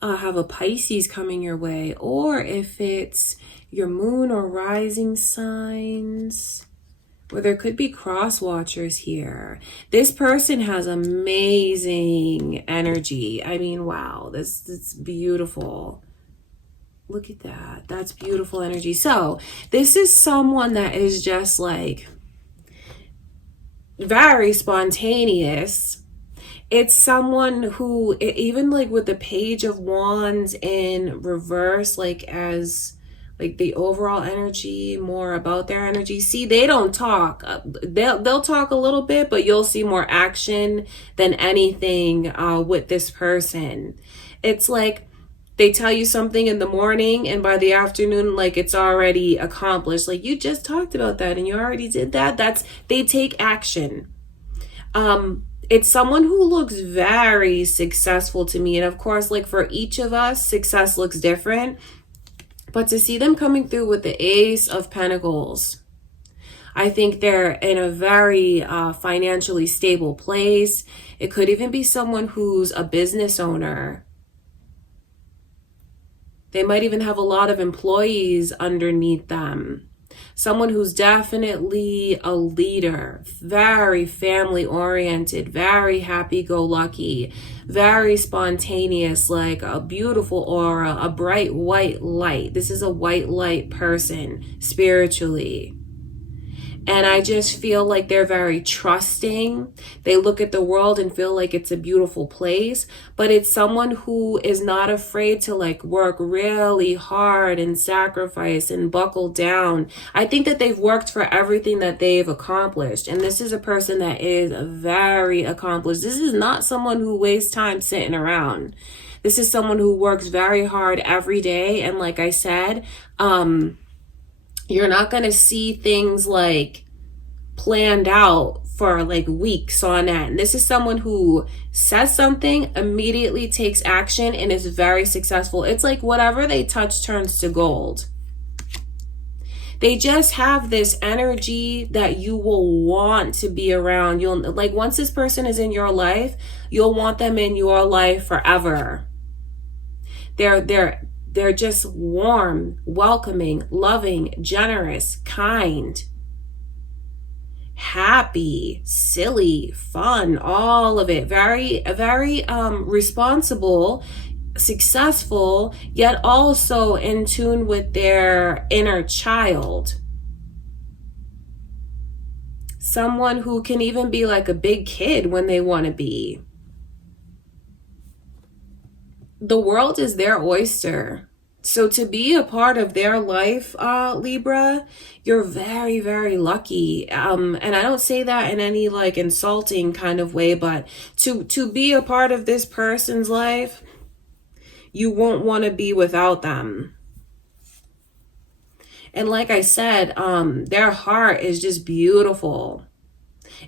have a Pisces coming your way, or if it's your moon or rising signs, or there could be cross watchers here. This person has amazing energy. I mean, wow, this is beautiful. Look at that. That's beautiful energy. So this is someone that is just like very spontaneous. It's someone who, even like with the Page of Wands in reverse, like as like the overall energy, more about their energy. See, they don't talk. They'll talk a little bit, but you'll see more action than anything with this person. It's like they tell you something in the morning and by the afternoon, like it's already accomplished. Like you just talked about that and you already did that. They take action. It's someone who looks very successful to me. And of course, like for each of us, success looks different. But to see them coming through with the Ace of Pentacles, I think they're in a very financially stable place. It could even be someone who's a business owner. They might even have a lot of employees underneath them. Someone who's definitely a leader, very family oriented, very happy-go-lucky, very spontaneous, like a beautiful aura, a bright white light. This is a white light person spiritually. And I just feel like they're very trusting. They look at the world and feel like it's a beautiful place. But it's someone who is not afraid to like work really hard and sacrifice and buckle down. I think that they've worked for everything that they've accomplished. And this is a person that is very accomplished. This is not someone who wastes time sitting around. This is someone who works very hard every day. And like I said, you're not going to see things like planned out for like weeks on end. This is someone who says something, immediately takes action, and is very successful. It's like whatever they touch turns to gold. They just have this energy that you will want to be around. You'll like, once this person is in your life, you'll want them in your life forever. They're just warm, welcoming, loving, generous, kind, happy, silly, fun, all of it. Very responsible, successful, yet also in tune with their inner child. Someone who can even be like a big kid when they want to be. The world is their oyster. So to be a part of their life, Libra, you're very, very lucky. And I don't say that in any like insulting kind of way, but to be a part of this person's life, you won't want to be without them. And like I said, their heart is just beautiful.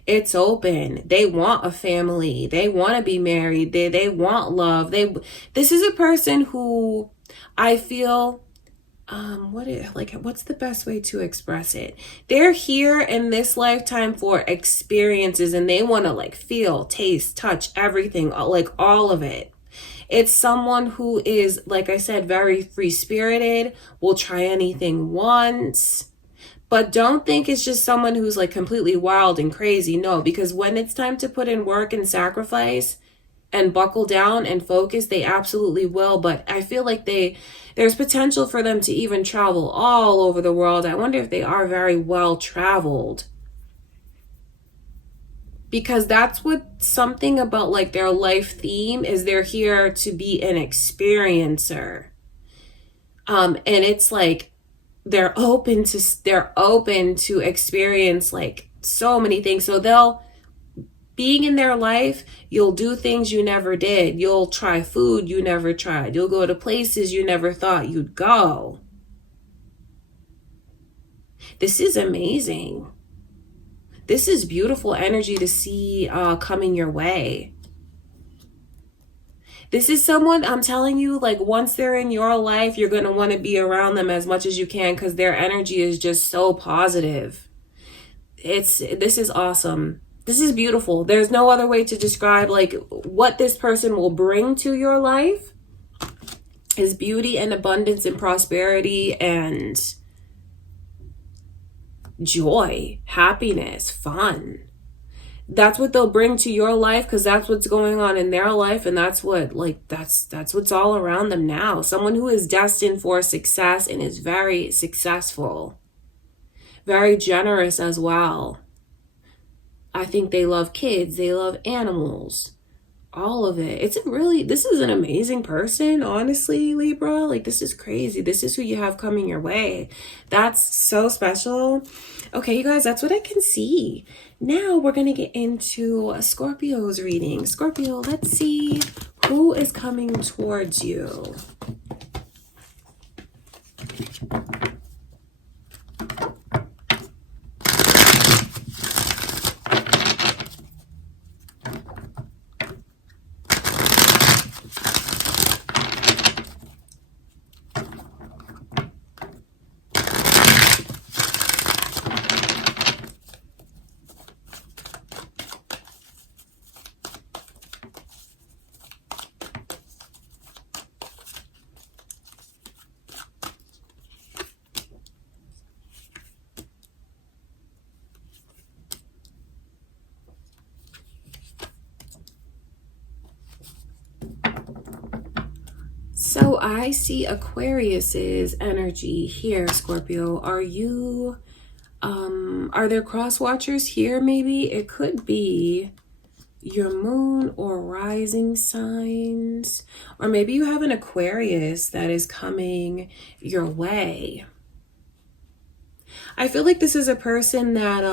It's open. They want a family. They want to be married. They want love. This is a person who I feel, what's the best way to express it? They're here in this lifetime for experiences, and they want to like feel, taste, touch, everything, like all of it. It's someone who is, like I said, very free-spirited, will try anything once. But don't think it's just someone who's like completely wild and crazy. No, because when it's time to put in work and sacrifice and buckle down and focus, they absolutely will. But I feel like there's potential for them to even travel all over the world. I wonder if they are very well traveled. because that's what something about like their life theme is. They're here to be an experiencer. And it's like they're open to experience like so many things. So they'll, being in their life, you'll do things you never did. You'll try food you never tried. You'll go to places you never thought you'd go. This is amazing. This is beautiful energy to see coming your way. This is someone, I'm telling you, like once they're in your life, you're going to want to be around them as much as you can because their energy is just so positive. This is awesome. This is beautiful. There's no other way to describe like what this person will bring to your life is beauty and abundance and prosperity and joy, happiness, fun. That's what they'll bring to your life because that's what's going on in their life, and that's what that's what's all around them now. Someone who is destined for success and is very successful, very generous as well. I think they love kids, they love animals, all of it. This is an amazing person, honestly, Libra. Like, this is crazy. This is who you have coming your way. That's so special. Okay, you guys, that's what I can see. Now we're going to get into Scorpio's reading. Scorpio, let's see who is coming towards you. So I see Aquarius's energy here, Scorpio. Are there cross watchers here? Maybe it could be your moon or rising signs, or maybe you have an Aquarius that is coming your way. I feel like this is a person that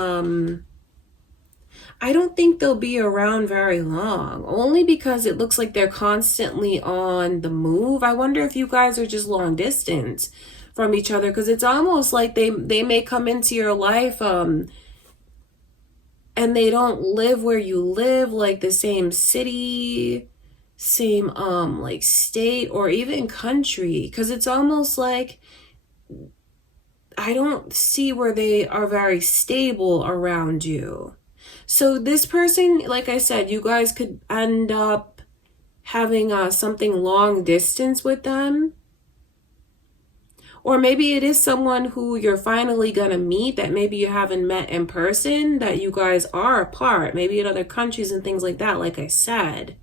I don't think they'll be around very long, only because it looks like they're constantly on the move. I wonder if you guys are just long distance from each other, because it's almost like they may come into your life and they don't live where you live, like the same city, same like state, or even country, because it's almost like I don't see where they are very stable around you. So this person, like I said, you guys could end up having something long distance with them. Or maybe it is someone who you're finally going to meet that maybe you haven't met in person, that you guys are apart, maybe in other countries and things like that, like I said.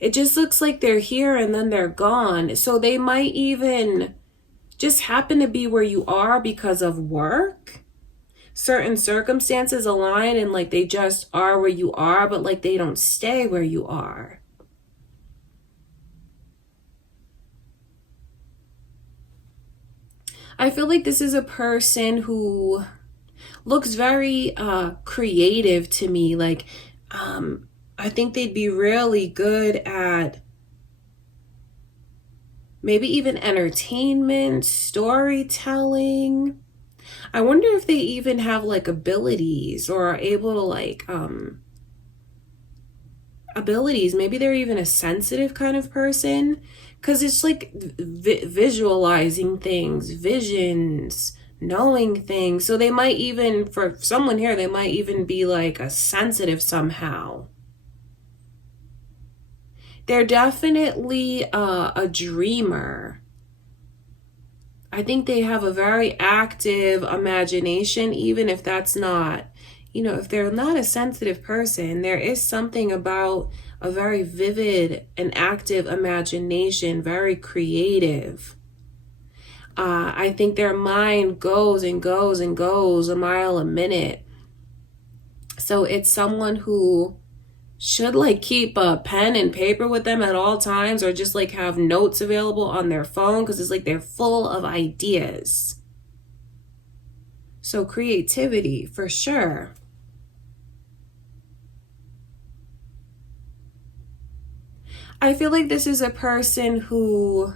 It just looks like they're here and then they're gone. So they might even just happen to be where you are because of work. Certain circumstances align and like they just are where you are, but like they don't stay where you are. I feel like this is a person who looks very creative to me. Like I think they'd be really good at maybe even entertainment, storytelling. I wonder if they even have like abilities or are able to like abilities. Maybe they're even a sensitive kind of person, because it's like visualizing things, visions, knowing things. So they might even, for someone here, they might even be like a sensitive somehow. They're definitely a dreamer. I think they have a very active imagination, even if that's not, if they're not a sensitive person, there is something about a very vivid and active imagination, very creative. I think their mind goes and goes and goes a mile a minute. So it's someone who should like keep a pen and paper with them at all times, or just like have notes available on their phone, because it's like they're full of ideas. So creativity for sure. I feel like this is a person who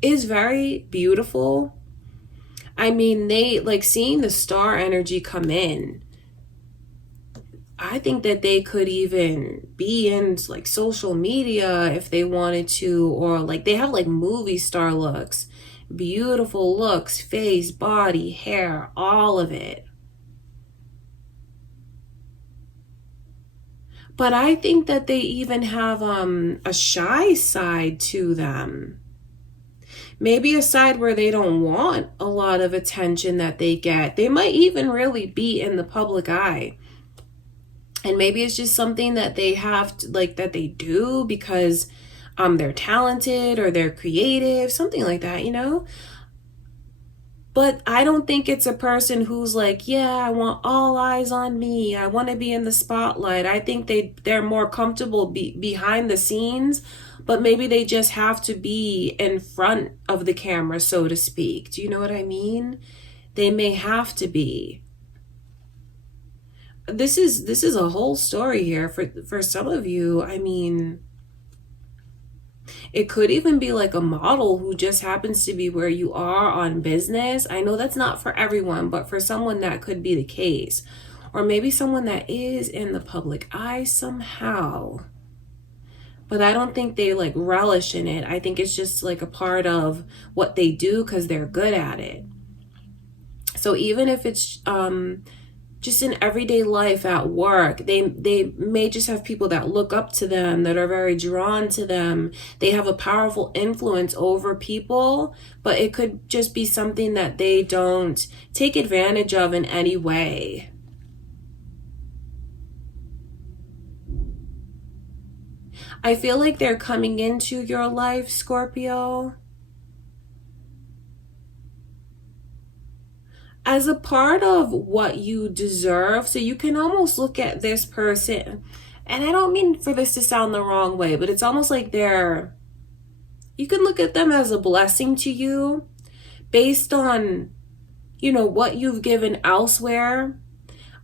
is very beautiful. I mean, they like seeing the star energy come in. I think that they could even be in like social media if they wanted to, or like they have like movie star looks, beautiful looks, face, body, hair, all of it. But I think that they even have a shy side to them. Maybe a side where they don't want a lot of attention that they get. They might even really be in the public eye. And maybe it's just something that they have to, like, that they do because they're talented or they're creative, something like that, you know? But I don't think it's a person who's like, yeah, I want all eyes on me, I want to be in the spotlight. I think they're more comfortable behind the scenes, but maybe they just have to be in front of the camera, so to speak. Do you know what I mean? They may have to be. This is a whole story here for some of you. I mean, it could even be like a model who just happens to be where you are on business. I know that's not for everyone, but for someone that could be the case. Or maybe someone that is in the public eye somehow. But I don't think they like relish in it. I think it's just like a part of what they do because they're good at it. So even if it's just in everyday life at work, they may just have people that look up to them, that are very drawn to them. They have a powerful influence over people, but it could just be something that they don't take advantage of in any way. I feel like they're coming into your life, Scorpio, as a part of what you deserve. So you can almost look at this person, and I don't mean for this to sound the wrong way, but it's almost like you can look at them as a blessing to you based on, you know, what you've given elsewhere.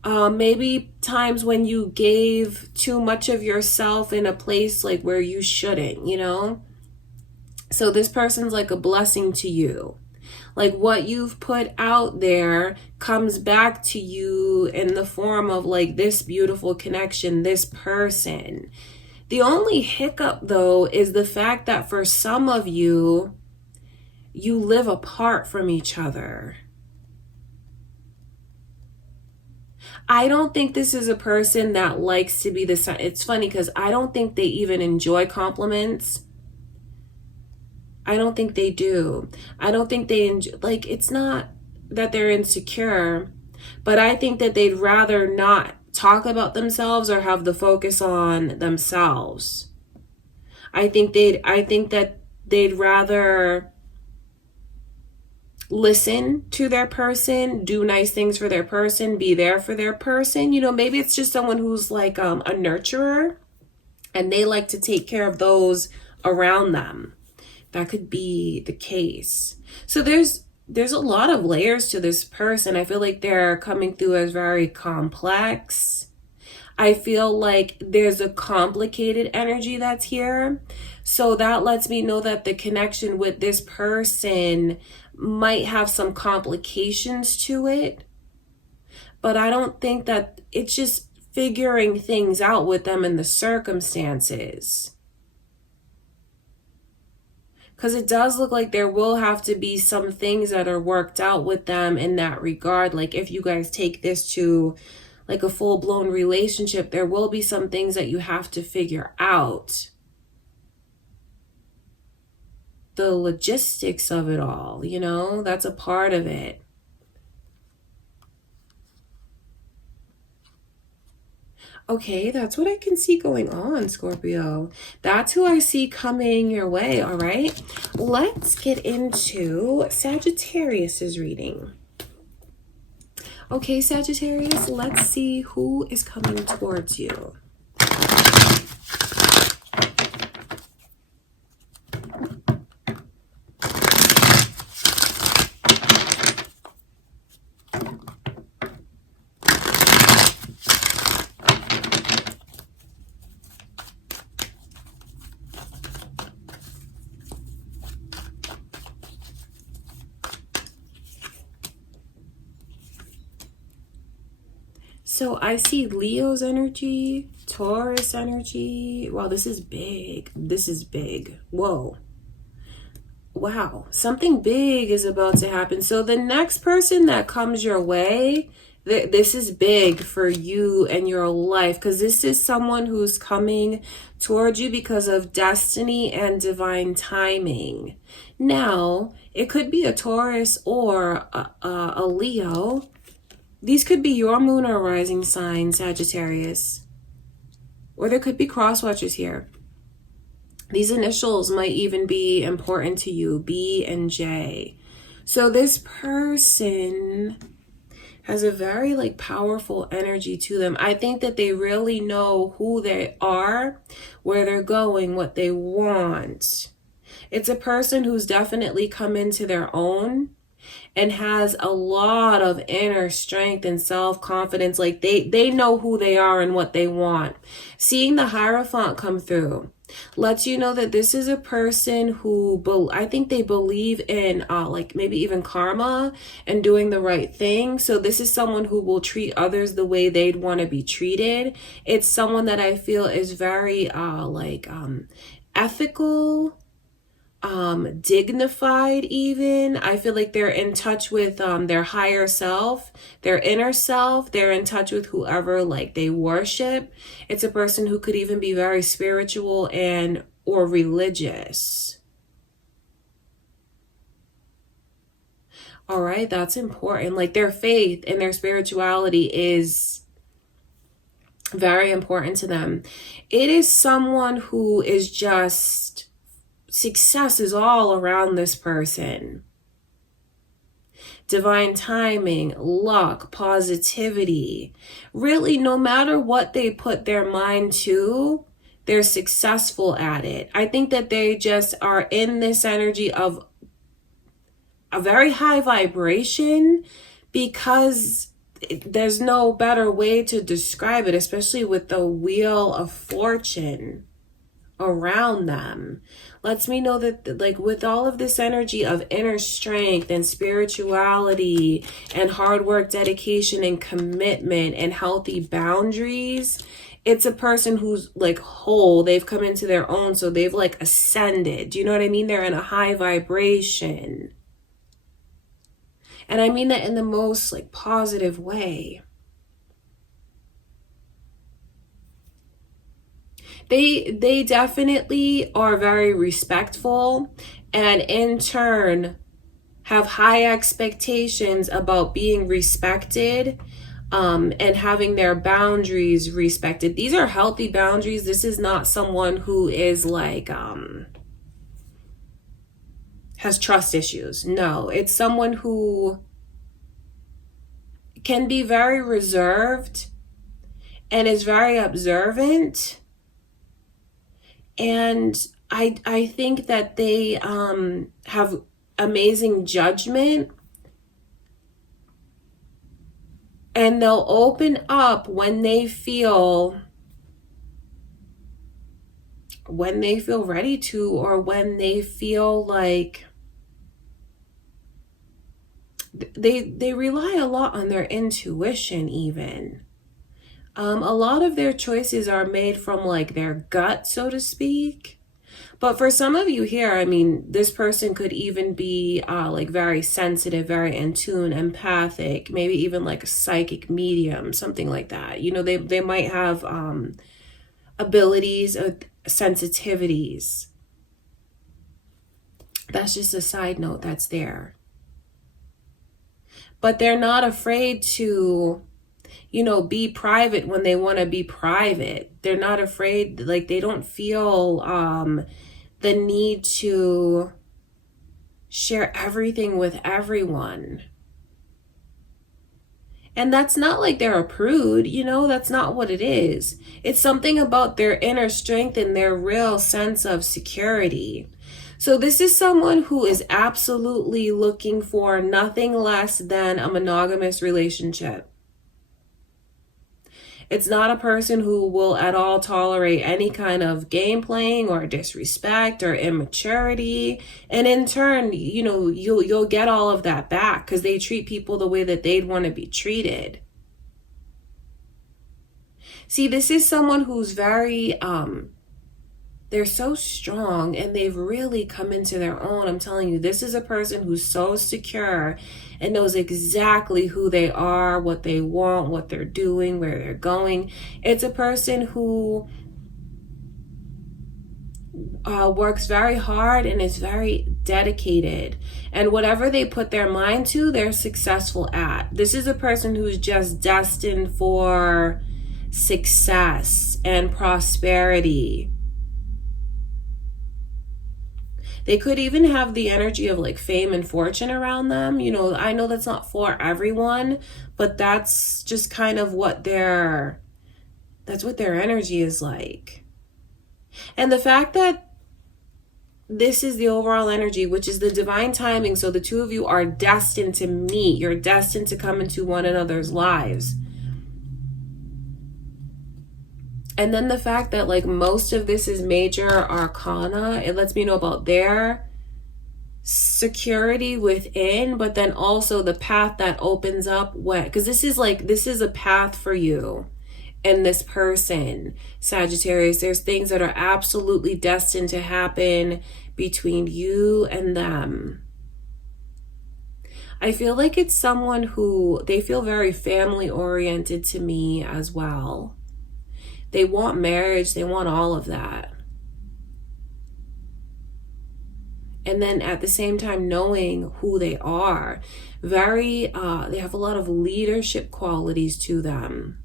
Maybe times when you gave too much of yourself in a place like where you shouldn't, you know? So this person's like a blessing to you. Like what you've put out there comes back to you in the form of like this beautiful connection, this person. The only hiccup though is the fact that for some of you, you live apart from each other. I don't think this is a person that likes to be the sun. It's funny because I don't think they even enjoy compliments. I don't think they do. I don't think they enjoy, like, it's not that they're insecure, but I think that they'd rather not talk about themselves or have the focus on themselves. I think that they'd rather listen to their person, do nice things for their person, be there for their person. You know, maybe it's just someone who's like a nurturer, and they like to take care of those around them. That could be the case. So there's a lot of layers to this person. I feel like they're coming through as very complex. I feel like there's a complicated energy that's here. So that lets me know that the connection with this person might have some complications to it. But I don't think that it's just figuring things out with them in the circumstances. Because it does look like there will have to be some things that are worked out with them in that regard. Like if you guys take this to like a full-blown relationship, there will be some things that you have to figure out. The logistics of it all, you know, that's a part of it. Okay, that's what I can see going on, Scorpio. That's who I see coming your way, all right? Let's get into Sagittarius's reading. Okay, Sagittarius, let's see who is coming towards you. So I see Leo's energy, Taurus energy. Wow, this is big. This is big. Whoa. Wow. Something big is about to happen. So the next person that comes your way, this is big for you and your life, because this is someone who's coming towards you because of destiny and divine timing. Now, it could be a Taurus or a Leo. These could be your moon or rising sign, Sagittarius. Or there could be cross watchers here. These initials might even be important to you, B and J. So this person has a very powerful energy to them. I think that they really know who they are, where they're going, what they want. It's a person who's definitely come into their own and has a lot of inner strength and self-confidence. Like they know who they are and what they want. Seeing the Hierophant come through lets you know that this is a person who I think they believe in maybe even karma and doing the right thing. So this is someone who will treat others the way they'd want to be treated. It's someone that I feel is very ethical, dignified even. I feel like they're in touch with their higher self, their inner self. They're in touch with whoever they worship. It's a person who could even be very spiritual and or religious. All right, that's important. Their faith and their spirituality is very important to them. It is someone who is just success is all around this person. Divine timing, luck, positivity. Really, no matter what they put their mind to, they're successful at it. I think that they just are in this energy of a very high vibration, because there's no better way to describe it, especially with the Wheel of Fortune around them. Lets me know that with all of this energy of inner strength and spirituality and hard work, dedication and commitment and healthy boundaries, it's a person who's whole. They've come into their own, so they've ascended. Do you know what I mean? They're in a high vibration. And I mean that in the most positive way. They definitely are very respectful, and in turn have high expectations about being respected, and having their boundaries respected. These are healthy boundaries. This is not someone who is has trust issues. No, it's someone who can be very reserved and is very observant. And I think that they have amazing judgment, and they'll open up when they feel ready to, or when they feel they rely a lot on their intuition even. A lot of their choices are made from their gut, so to speak. But for some of you here, I mean, this person could even be very sensitive, very in tune, empathic, maybe even a psychic medium, something like that. You know, they might have abilities or sensitivities. That's just a side note that's there. But they're not afraid to be private when they want to be private. They're not afraid, they don't feel the need to share everything with everyone. And that's not like they're a prude, you know, that's not what it is. It's something about their inner strength and their real sense of security. So this is someone who is absolutely looking for nothing less than a monogamous relationship. It's not a person who will at all tolerate any kind of game playing or disrespect or immaturity. And in turn, you know, you'll get all of that back because they treat people the way that they'd want to be treated. See, this is someone who's very, they're so strong and they've really come into their own. I'm telling you, this is a person who's so secure and knows exactly who they are, what they want, what they're doing, where they're going. It's a person who works very hard and is very dedicated. And whatever they put their mind to, they're successful at. This is a person who's just destined for success and prosperity. They could even have the energy of like fame and fortune around them. You know, I know that's not for everyone, but that's just kind of what that's what their energy is like. And the fact that this is the overall energy, which is the divine timing. So the two of you are destined to meet. You're destined to come into one another's lives. And then the fact that like most of this is major arcana, it lets me know about their security within, but then also the path that opens up when, because this is a path for you and this person, Sagittarius. There's things that are absolutely destined to happen between you and them. I feel like it's someone who, they feel very family oriented to me as well. They want marriage. They want all of that. And then at the same time, knowing who they are. They have a lot of leadership qualities to them.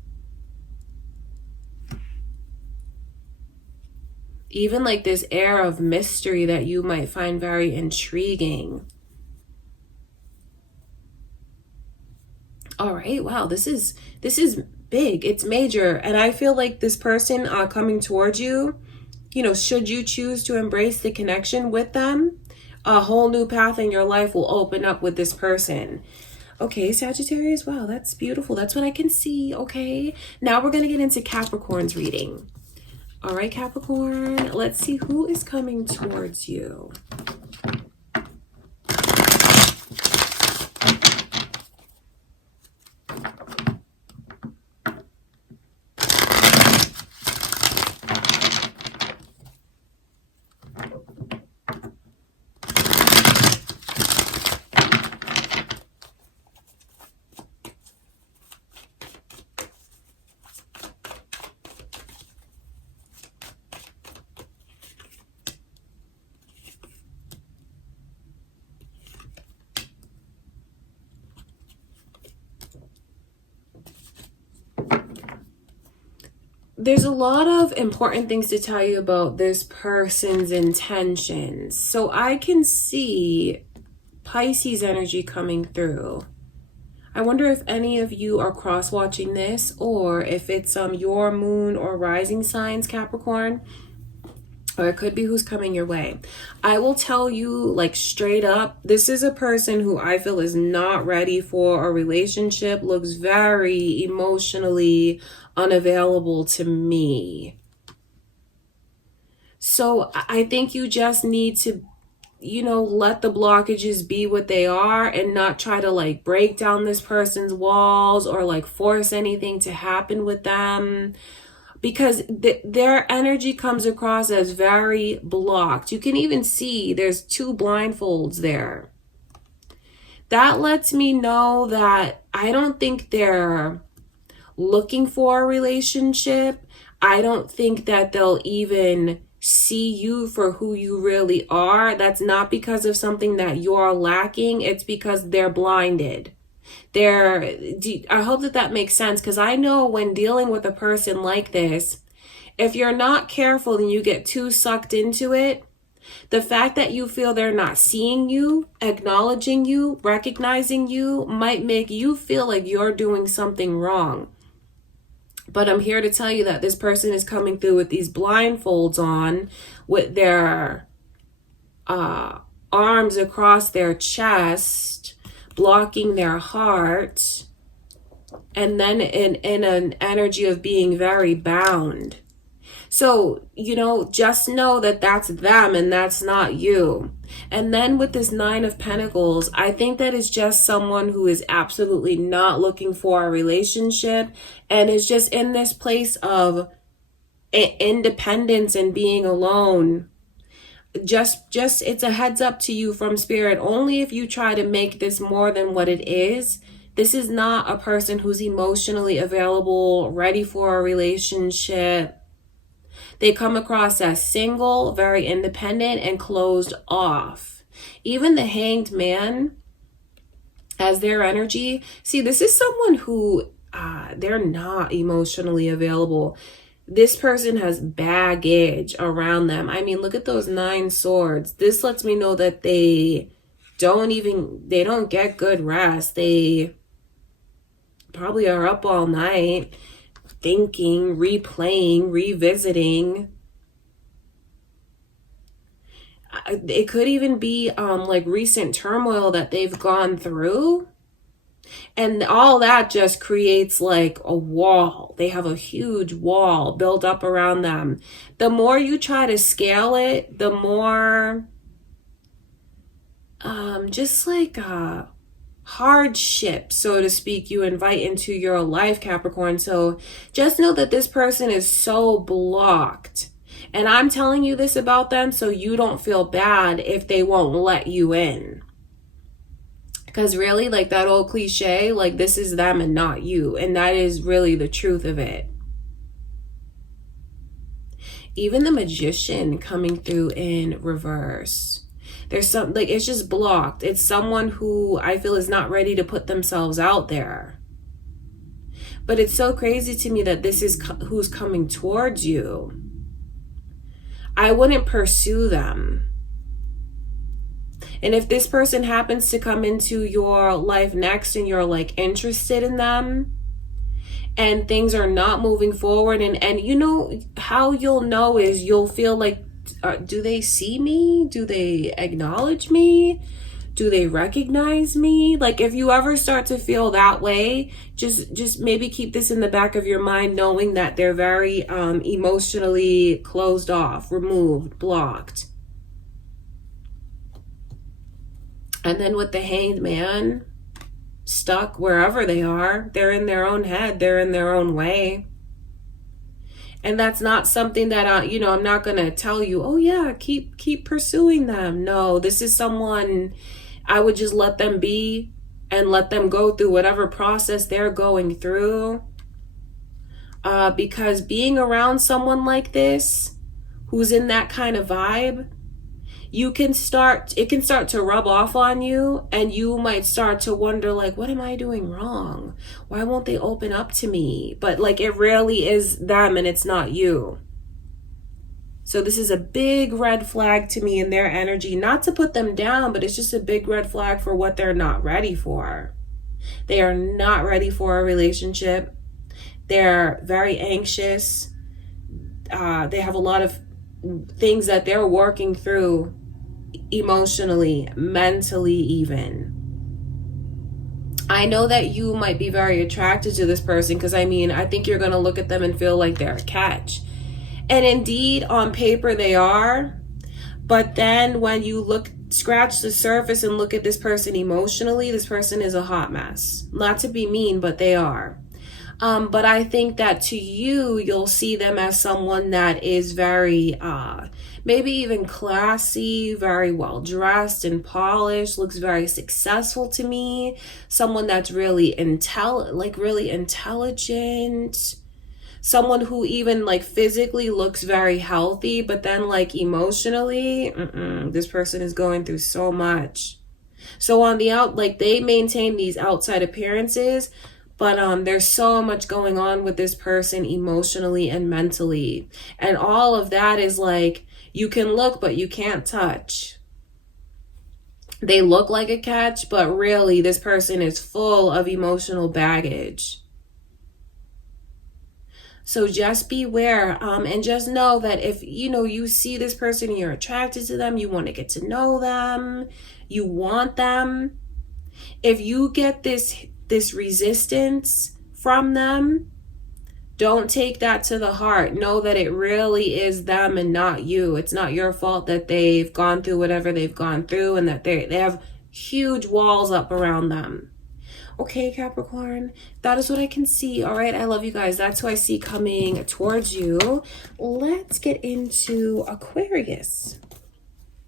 Even like this air of mystery that you might find very intriguing. All right. Wow. This is big. It's major. And I feel like this person coming towards you, you know, should you choose to embrace the connection with them, a whole new path in your life will open up with this person. Okay, Sagittarius. Wow, that's beautiful. That's what I can see. Okay. Now we're going to get into Capricorn's reading. All right, Capricorn. Let's see who is coming towards you. There's a lot of important things to tell you about this person's intentions. So I can see Pisces energy coming through. I wonder if any of you are cross-watching this, or if it's your moon or rising signs, Capricorn, or it could be who's coming your way. I will tell you like straight up, this is a person who I feel is not ready for a relationship, looks very emotionally unavailable to me. So I think you just need to, you know, let the blockages be what they are and not try to like break down this person's walls or like force anything to happen with them, because their energy comes across as very blocked. You can even see there's 2 blindfolds there. That lets me know that I don't think they're looking for a relationship. I don't think that they'll even see you for who you really are. That's not because of something that you're lacking. It's because they're blinded. I hope that makes sense, because I know when dealing with a person like this, if you're not careful and you get too sucked into it, The fact that you feel they're not seeing you, acknowledging you, recognizing you might make you feel like you're doing something wrong. But I'm here to tell you that this person is coming through with these blindfolds on, with their arms across their chest, blocking their heart, and then in an energy of being very bound. So, just know that that's them and that's not you. And then with this Nine of Pentacles, I think that is just someone who is absolutely not looking for a relationship and is just in this place of independence and being alone. Just it's a heads up to you from Spirit. Only if you try to make this more than what it is. This is not a person who's emotionally available, ready for a relationship. They come across as single, very independent, and closed off. Even the Hanged Man as their energy. See, this is someone who they're not emotionally available. This person has baggage around them. I mean, look at those 9 swords. This lets me know that they don't get good rest. They probably are up all night thinking, replaying, revisiting. It could even be like recent turmoil that they've gone through. And all that just creates like a wall. They have a huge wall built up around them. The more you try to scale it, the more just like hardship, so to speak, you invite into your life, Capricorn. So just know that this person is so blocked. And I'm telling you this about them so you don't feel bad if they won't let you in. Because really, like that old cliche, like this is them and not you. And that is really the truth of it. Even the Magician coming through in reverse. There's some, like, it's just blocked. It's someone who I feel is not ready to put themselves out there. But it's so crazy to me that this is who's coming towards you. I wouldn't pursue them. And if this person happens to come into your life next and you're like interested in them and things are not moving forward, and you know how you'll know is you'll feel like, do they see me? Do they acknowledge me? Do they recognize me? Like if you ever start to feel that way, just maybe keep this in the back of your mind, knowing that they're very emotionally closed off, removed, blocked. And then with the Hanged Man, stuck wherever they are, they're in their own head, they're in their own way. And that's not something that I'm not going to tell you, oh yeah, keep pursuing them. No, this is someone I would just let them be and let them go through whatever process they're going through. Because being around someone like this, who's in that kind of vibe, it can start to rub off on you, and you might start to wonder, like, what am I doing wrong? Why won't they open up to me? But like, it really is them and it's not you. So this is a big red flag to me in their energy, not to put them down, but it's just a big red flag for what they're not ready for. They are not ready for a relationship. They're very anxious. They have a lot of things that they're working through emotionally, mentally even. I know that you might be very attracted to this person because I think you're going to look at them and feel like they're a catch. And indeed, on paper they are. But then when you scratch the surface and look at this person emotionally, this person is a hot mess. Not to be mean, but they are. But I think that to you, you'll see them as someone that is very, maybe even classy, very well dressed and polished, looks very successful to me. Someone that's really really intelligent. Someone who even like physically looks very healthy, but then like emotionally, this person is going through so much. So on the they maintain these outside appearances, but there's so much going on with this person emotionally and mentally. And all of that is like, You can look, but you can't touch. They look like a catch, but really this person is full of emotional baggage. So just beware, and just know that if, you see this person and you're attracted to them, you want to get to know them, you want them. If you get this resistance from them, don't take that to the heart. Know that it really is them and not you. It's not your fault that they've gone through whatever they've gone through and that they have huge walls up around them. Okay, Capricorn, that is what I can see. All right, I love you guys. That's who I see coming towards you. Let's get into Aquarius.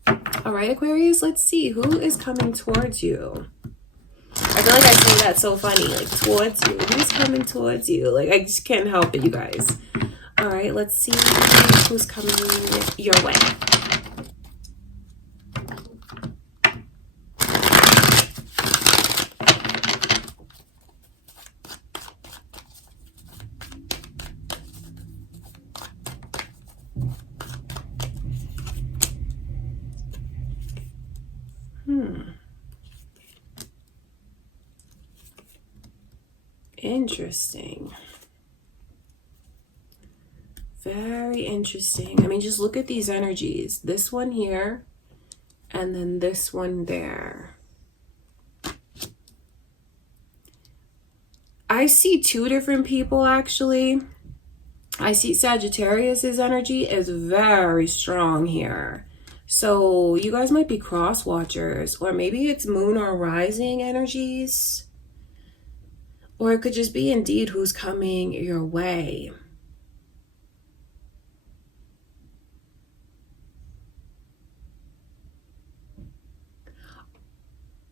All right, Aquarius, let's see who is coming towards you. I feel like I say that so funny, like towards you. Who's coming towards you? Like, I just can't help it, you guys. All right, let's see who's coming your way. Interesting. Very interesting. I mean, just look at these energies. This one here, and then this one there. I see two different people, actually. I see Sagittarius's energy is very strong here. So you guys might be cross watchers, or maybe it's moon or rising energies. Or it could just be indeed who's coming your way.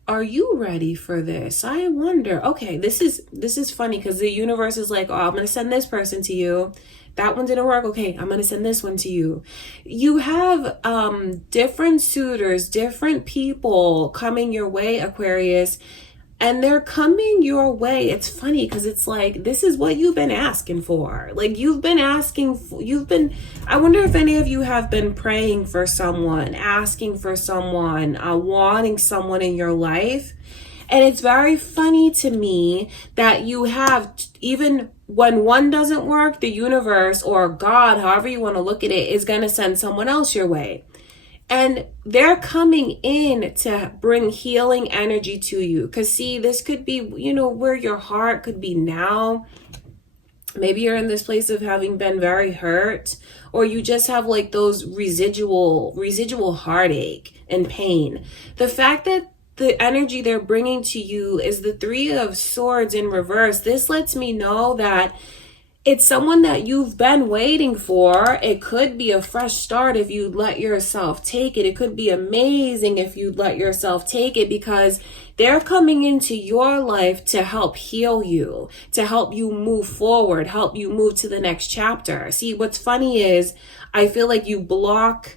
Are you ready for this? I wonder. Okay, this is funny because the universe is like, oh, I'm going to send this person to you. That one didn't work. Okay, I'm going to send this one to you. You have different suitors, different people coming your way, Aquarius. And they're coming your way. It's funny because it's like, this is what you've been asking for. Like, you've been asking for, I wonder if any of you have been praying for someone, asking for someone, wanting someone in your life. And it's very funny to me that you have, even when one doesn't work, the universe or God, however you want to look at it, is going to send someone else your way. And they're coming in to bring healing energy to you. Because see, this could be, where your heart could be now. Maybe you're in this place of having been very hurt. Or you just have like those residual heartache and pain. The fact that the energy they're bringing to you is the Three of Swords in reverse. This lets me know that it's someone that you've been waiting for. It could be a fresh start if you let yourself take it. It could be amazing if you let yourself take it, because they're coming into your life to help heal you, to help you move forward, help you move to the next chapter. See, what's funny is I feel like you block.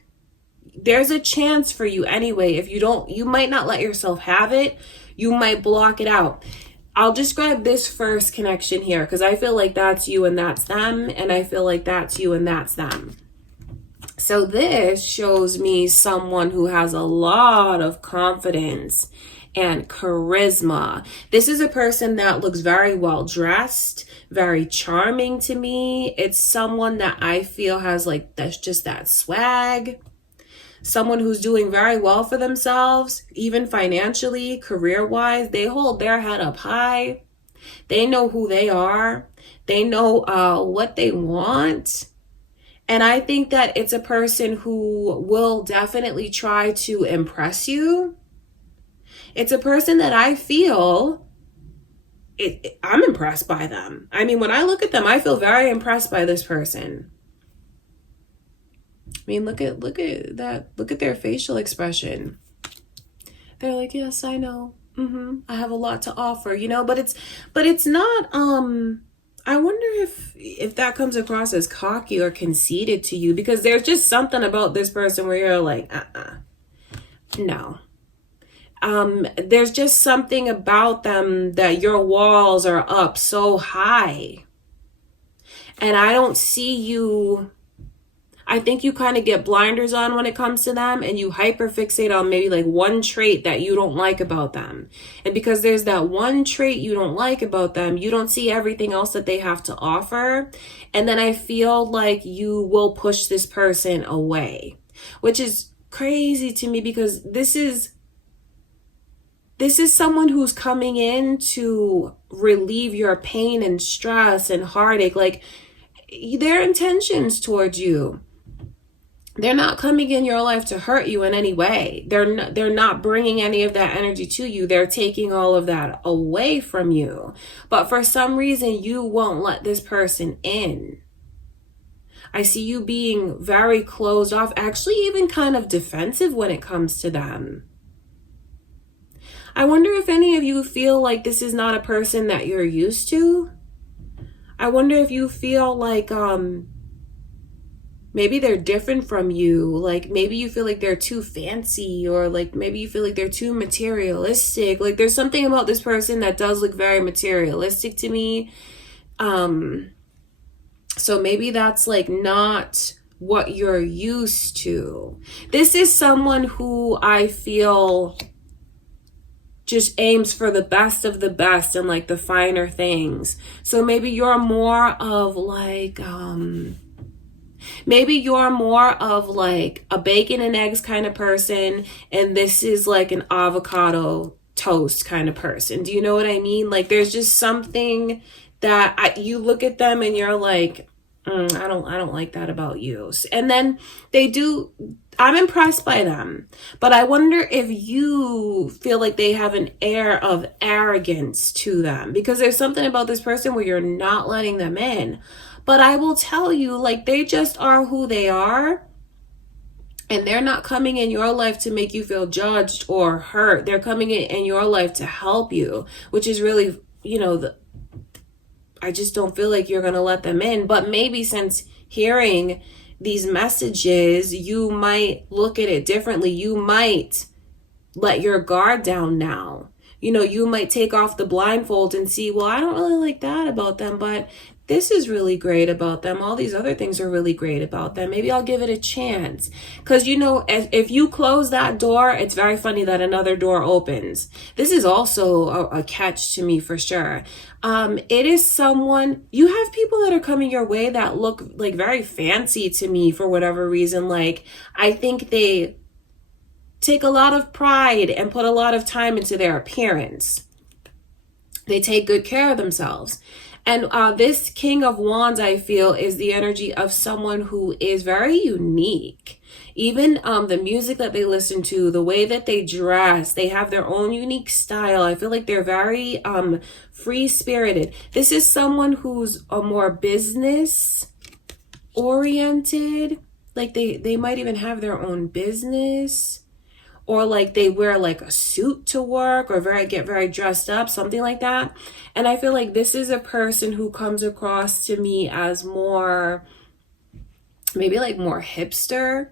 There's a chance for you anyway. If you might not let yourself have it. You might block it out. I'll describe this first connection here because I feel like that's you and that's them. And I feel like that's you and that's them. So this shows me someone who has a lot of confidence and charisma. This is a person that looks very well dressed, very charming to me. It's someone that I feel has like that's just that swag. Someone who's doing very well for themselves, even financially, career-wise. They hold their head up high. They know who they are. They know what they want. And I think that it's a person who will definitely try to impress you. It's a person that I feel, I'm impressed by them. I mean, when I look at them, I feel very impressed by this person. I mean, look at that. Look at their facial expression. They're like, yes, I know. I have a lot to offer, but it's not, I wonder if that comes across as cocky or conceited to you, because there's just something about this person where you're like, no. There's just something about them that your walls are up so high. And I don't see you I think you kind of get blinders on when it comes to them, and you hyper fixate on maybe like one trait that you don't like about them. And because there's that one trait you don't like about them, you don't see everything else that they have to offer. And then I feel like you will push this person away, which is crazy to me, because this is someone who's coming in to relieve your pain and stress and heartache. Like, their intentions towards you, they're not coming in your life to hurt you in any way. They're not bringing any of that energy to you. They're taking all of that away from you. But for some reason, you won't let this person in. I see you being very closed off, actually even kind of defensive when it comes to them. I wonder if any of you feel like this is not a person that you're used to. I wonder if you feel like maybe they're different from you. Like, maybe you feel like they're too fancy, or like maybe you feel like they're too materialistic. Like, there's something about this person that does look very materialistic to me. So maybe that's like not what you're used to. This is someone who I feel just aims for the best of the best and like the finer things. So maybe you're more of like, maybe you're more of like a bacon and eggs kind of person, and this is like an avocado toast kind of person. Do you know what I mean? Like, there's just something that you look at them and you're like, I don't like that about you. And then I'm impressed by them, but I wonder if you feel like they have an air of arrogance to them, because there's something about this person where you're not letting them in. But I will tell you, like, they just are who they are, and they're not coming in your life to make you feel judged or hurt. They're coming in your life to help you, which is really, I just don't feel like you're going to let them in. But maybe since hearing these messages, you might look at it differently. You might let your guard down now. You might take off the blindfold and see, well, I don't really like that about them, but this is really great about them. All these other things are really great about them. Maybe I'll give it a chance. Because, if you close that door, it's very funny that another door opens. This is also a catch to me for sure. It is someone, you have people that are coming your way that look like very fancy to me for whatever reason. Like, I think they take a lot of pride and put a lot of time into their appearance. They take good care of themselves. And this King of Wands, I feel, is the energy of someone who is very unique. Even the music that they listen to, the way that they dress, they have their own unique style. I feel like they're very free-spirited. This is someone who's a more business-oriented. Like, they might even have their own business. Or like they wear like a suit to work, or get very dressed up, something like that. And I feel like this is a person who comes across to me as more, maybe like more hipster,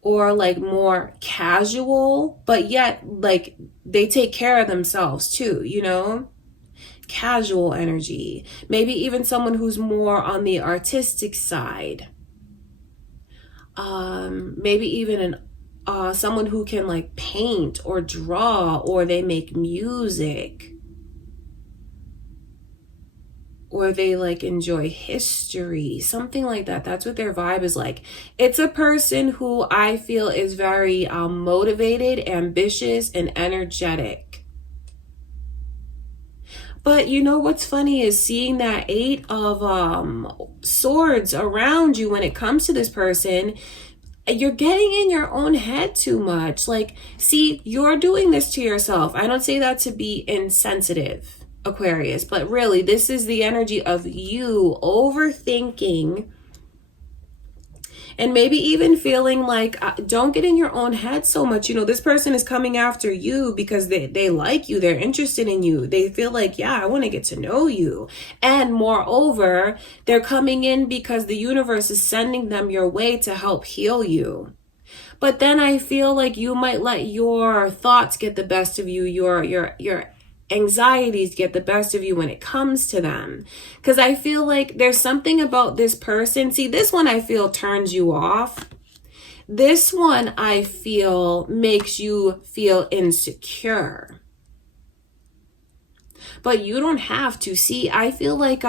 or like more casual, but yet like they take care of themselves too, casual energy. Maybe even someone who's more on the artistic side. Maybe even someone who can like paint or draw, or they make music, or they like enjoy history, something like that. That's what their vibe is like. It's a person who I feel is very motivated, ambitious, and energetic. But what's funny is seeing that 8 of swords around you when it comes to this person. You're getting in your own head too much. Like, see, you're doing this to yourself. I don't say that to be insensitive, Aquarius, but really, this is the energy of you overthinking, and maybe even feeling like, don't get in your own head so much. This person is coming after you because they like you. They're interested in you. They feel like, yeah, I want to get to know you. And moreover, they're coming in because the universe is sending them your way to help heal you. But then I feel like you might let your thoughts get the best of you, your anxieties get the best of you when it comes to them. Because I feel like there's something about this person. See, this one I feel turns you off. This one I feel makes you feel insecure. But you don't have to. See, I feel like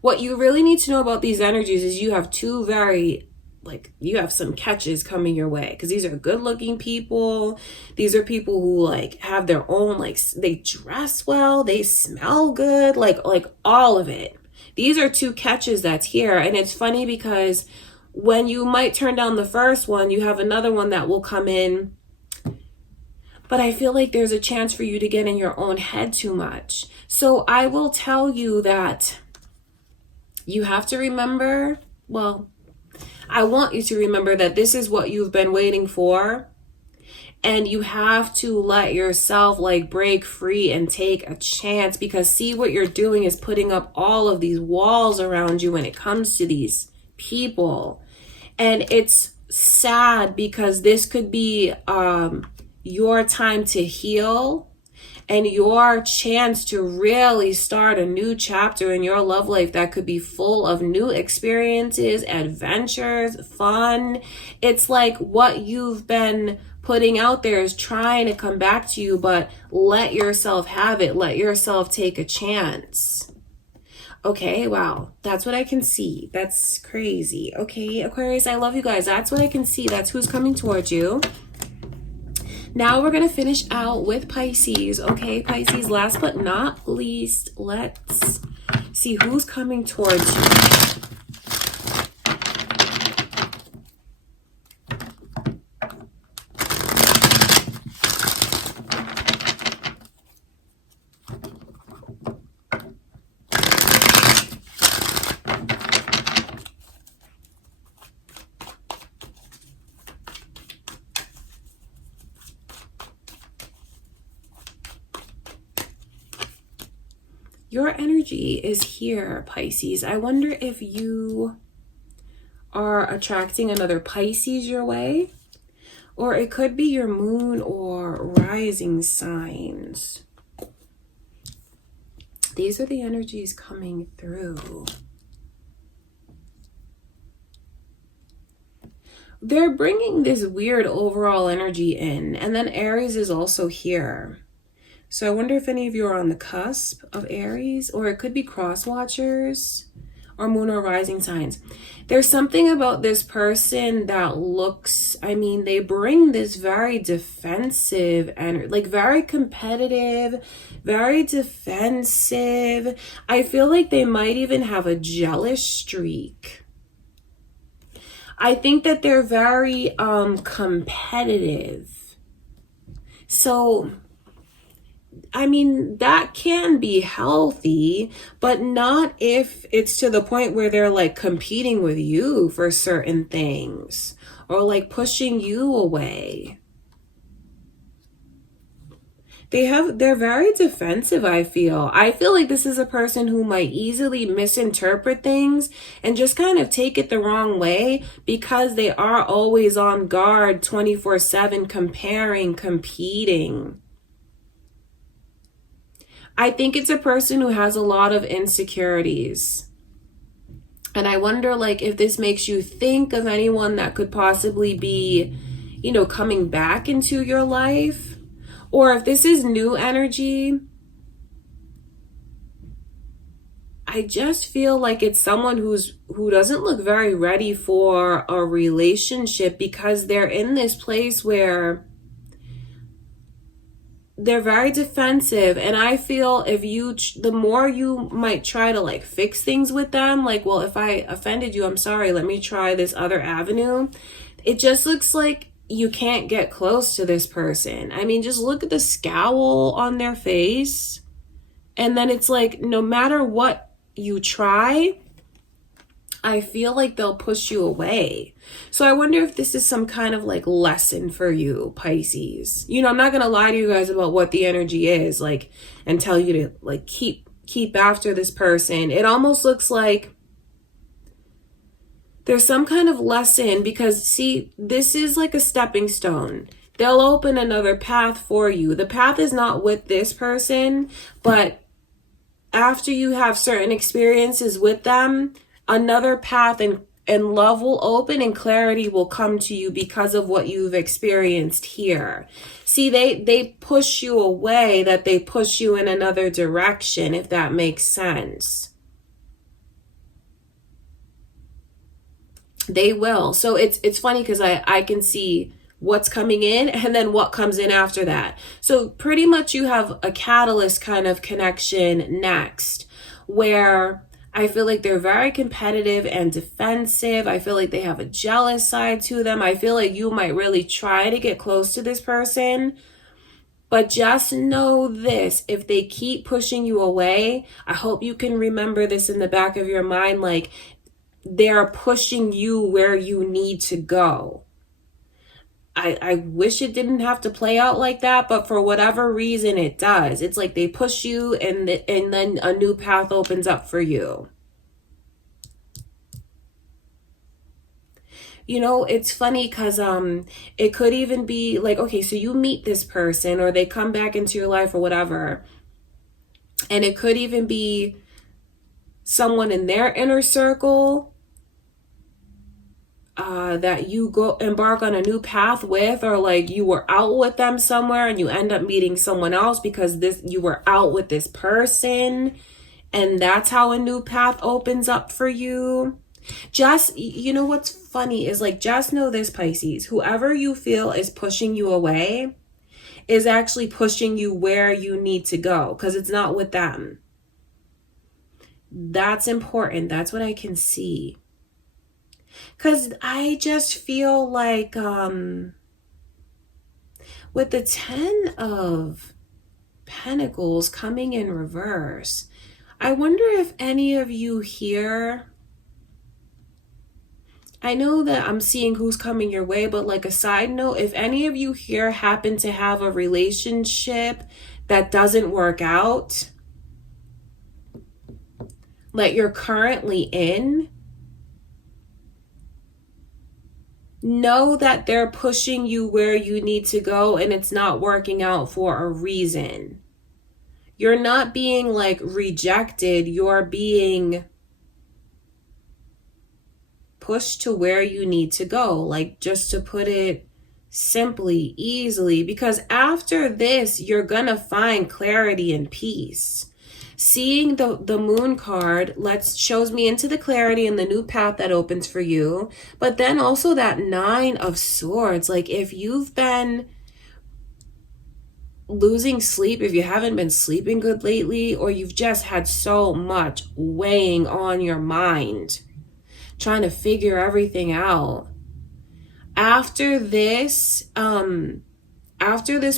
what you really need to know about these energies is you have two very, like, you have some catches coming your way, because these are good looking people. These are people who like have their own, like, they dress well, they smell good, like all of it. These are two catches that's here. And it's funny because when you might turn down the first one, you have another one that will come in. But I feel like there's a chance for you to get in your own head too much. So I will tell you that you have to remember, well, I want you to remember that this is what you've been waiting for. And you have to let yourself like break free and take a chance, because see, what you're doing is putting up all of these walls around you when it comes to these people. And it's sad because this could be your time to heal and your chance to really start a new chapter in your love life that could be full of new experiences, adventures, fun. It's like what you've been putting out there is trying to come back to you, but let yourself have it. Let yourself take a chance. Okay, wow, that's what I can see. That's crazy. Okay, Aquarius, I love you guys. That's what I can see. That's who's coming towards you. Now we're going to finish out with Pisces. Okay, Pisces, last but not least, let's see who's coming towards you. Your energy is here, Pisces. I wonder if you are attracting another Pisces your way, or it could be your moon or rising signs. These are the energies coming through. They're bringing this weird overall energy in, and then Aries is also here. So I wonder if any of you are on the cusp of Aries, or it could be cross watchers or moon or rising signs. There's something about this person that looks, I mean, they bring this very defensive energy, like very competitive, very defensive. I feel like they might even have a jealous streak. I think that they're very competitive. So I mean, that can be healthy, but not if it's to the point where they're like competing with you for certain things or like pushing you away. They're very defensive, I feel. I feel like this is a person who might easily misinterpret things and just kind of take it the wrong way because they are always on guard 24/7, comparing, competing. I think it's a person who has a lot of insecurities. And I wonder, like, if this makes you think of anyone that could possibly be, you know, coming back into your life. Or if this is new energy, I just feel like it's someone who doesn't look very ready for a relationship because they're in this place where they're very defensive. And I feel if the more you might try to like fix things with them, like, well, if I offended you, I'm sorry, let me try this other avenue. It just looks like you can't get close to this person. I mean, just look at the scowl on their face. And then it's like, no matter what you try, I feel like they'll push you away. So I wonder if this is some kind of like lesson for you, Pisces. You know, I'm not going to lie to you guys about what the energy is, like, and tell you to like keep after this person. It almost looks like there's some kind of lesson because see, this is like a stepping stone. they'll open another path for you. The path is not with this person, but after you have certain experiences with them, another path and love will open and clarity will come to you because of what you've experienced here. See, they push you away, that they push you in another direction, if that makes sense. They will. So it's funny because I can see what's coming in and then what comes in after that. So pretty much you have a catalyst kind of connection next, where I feel like they're very competitive and defensive. I feel like they have a jealous side to them. I feel like you might really try to get close to this person, but just know this: if they keep pushing you away, I hope you can remember this in the back of your mind, like they're pushing you where you need to go. I wish it didn't have to play out like that, but for whatever reason it does. It's like they push you and then a new path opens up for you. You know, it's funny because it could even be like, okay, so you meet this person or they come back into your life or whatever, and it could even be someone in their inner circle that you go embark on a new path with, or like you were out with them somewhere and you end up meeting someone else because you were out with this person, and that's how a new path opens up for you. Just, you know, what's funny is like, just know this, Pisces, whoever you feel is pushing you away is actually pushing you where you need to go, because it's not with them. That's important. That's what I can see. Because I just feel like with the 10 of Pentacles coming in reverse, I wonder if any of you here, I know that I'm seeing who's coming your way, but like a side note, if any of you here happen to have a relationship that doesn't work out, that you're currently in, know that they're pushing you where you need to go and it's not working out for a reason. You're not being like rejected, you're being pushed to where you need to go. Like, just to put it simply, easily, because after this, you're gonna find clarity and peace. Seeing the moon card shows me into the clarity and the new path that opens for you. But then also that 9 of Swords, like if you've been losing sleep, if you haven't been sleeping good lately, or you've just had so much weighing on your mind, trying to figure everything out. After this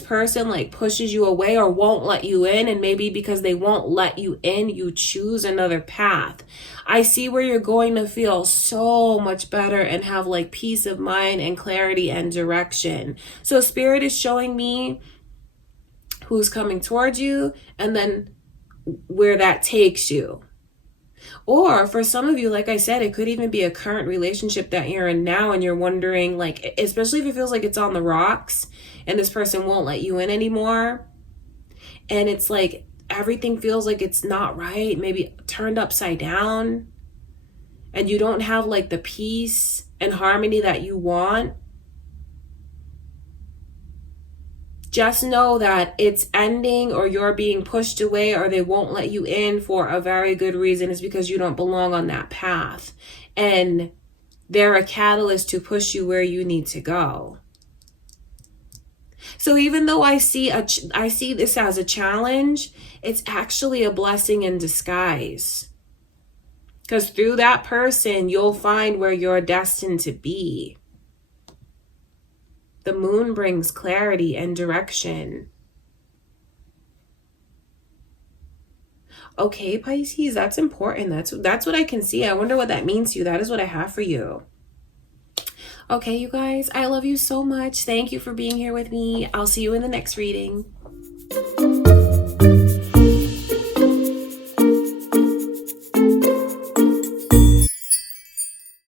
person like pushes you away or won't let you in, and maybe because they won't let you in, you choose another path. I see where you're going to feel so much better and have like peace of mind and clarity and direction. So Spirit is showing me who's coming towards you and then where that takes you. Or for some of you, like I said, it could even be a current relationship that you're in now and you're wondering, like, especially if it feels like it's on the rocks and this person won't let you in anymore. And it's like everything feels like it's not right, maybe turned upside down. And you don't have like the peace and harmony that you want. Just know that it's ending, or you're being pushed away, or they won't let you in for a very good reason. It's because you don't belong on that path. And they're a catalyst to push you where you need to go. So even though I see this as a challenge, it's actually a blessing in disguise. Because through that person, you'll find where you're destined to be. The moon brings clarity and direction. Okay, Pisces, that's important. That's what I can see. I wonder what that means to you. That is what I have for you. Okay, you guys, I love you so much. Thank you for being here with me. I'll see you in the next reading.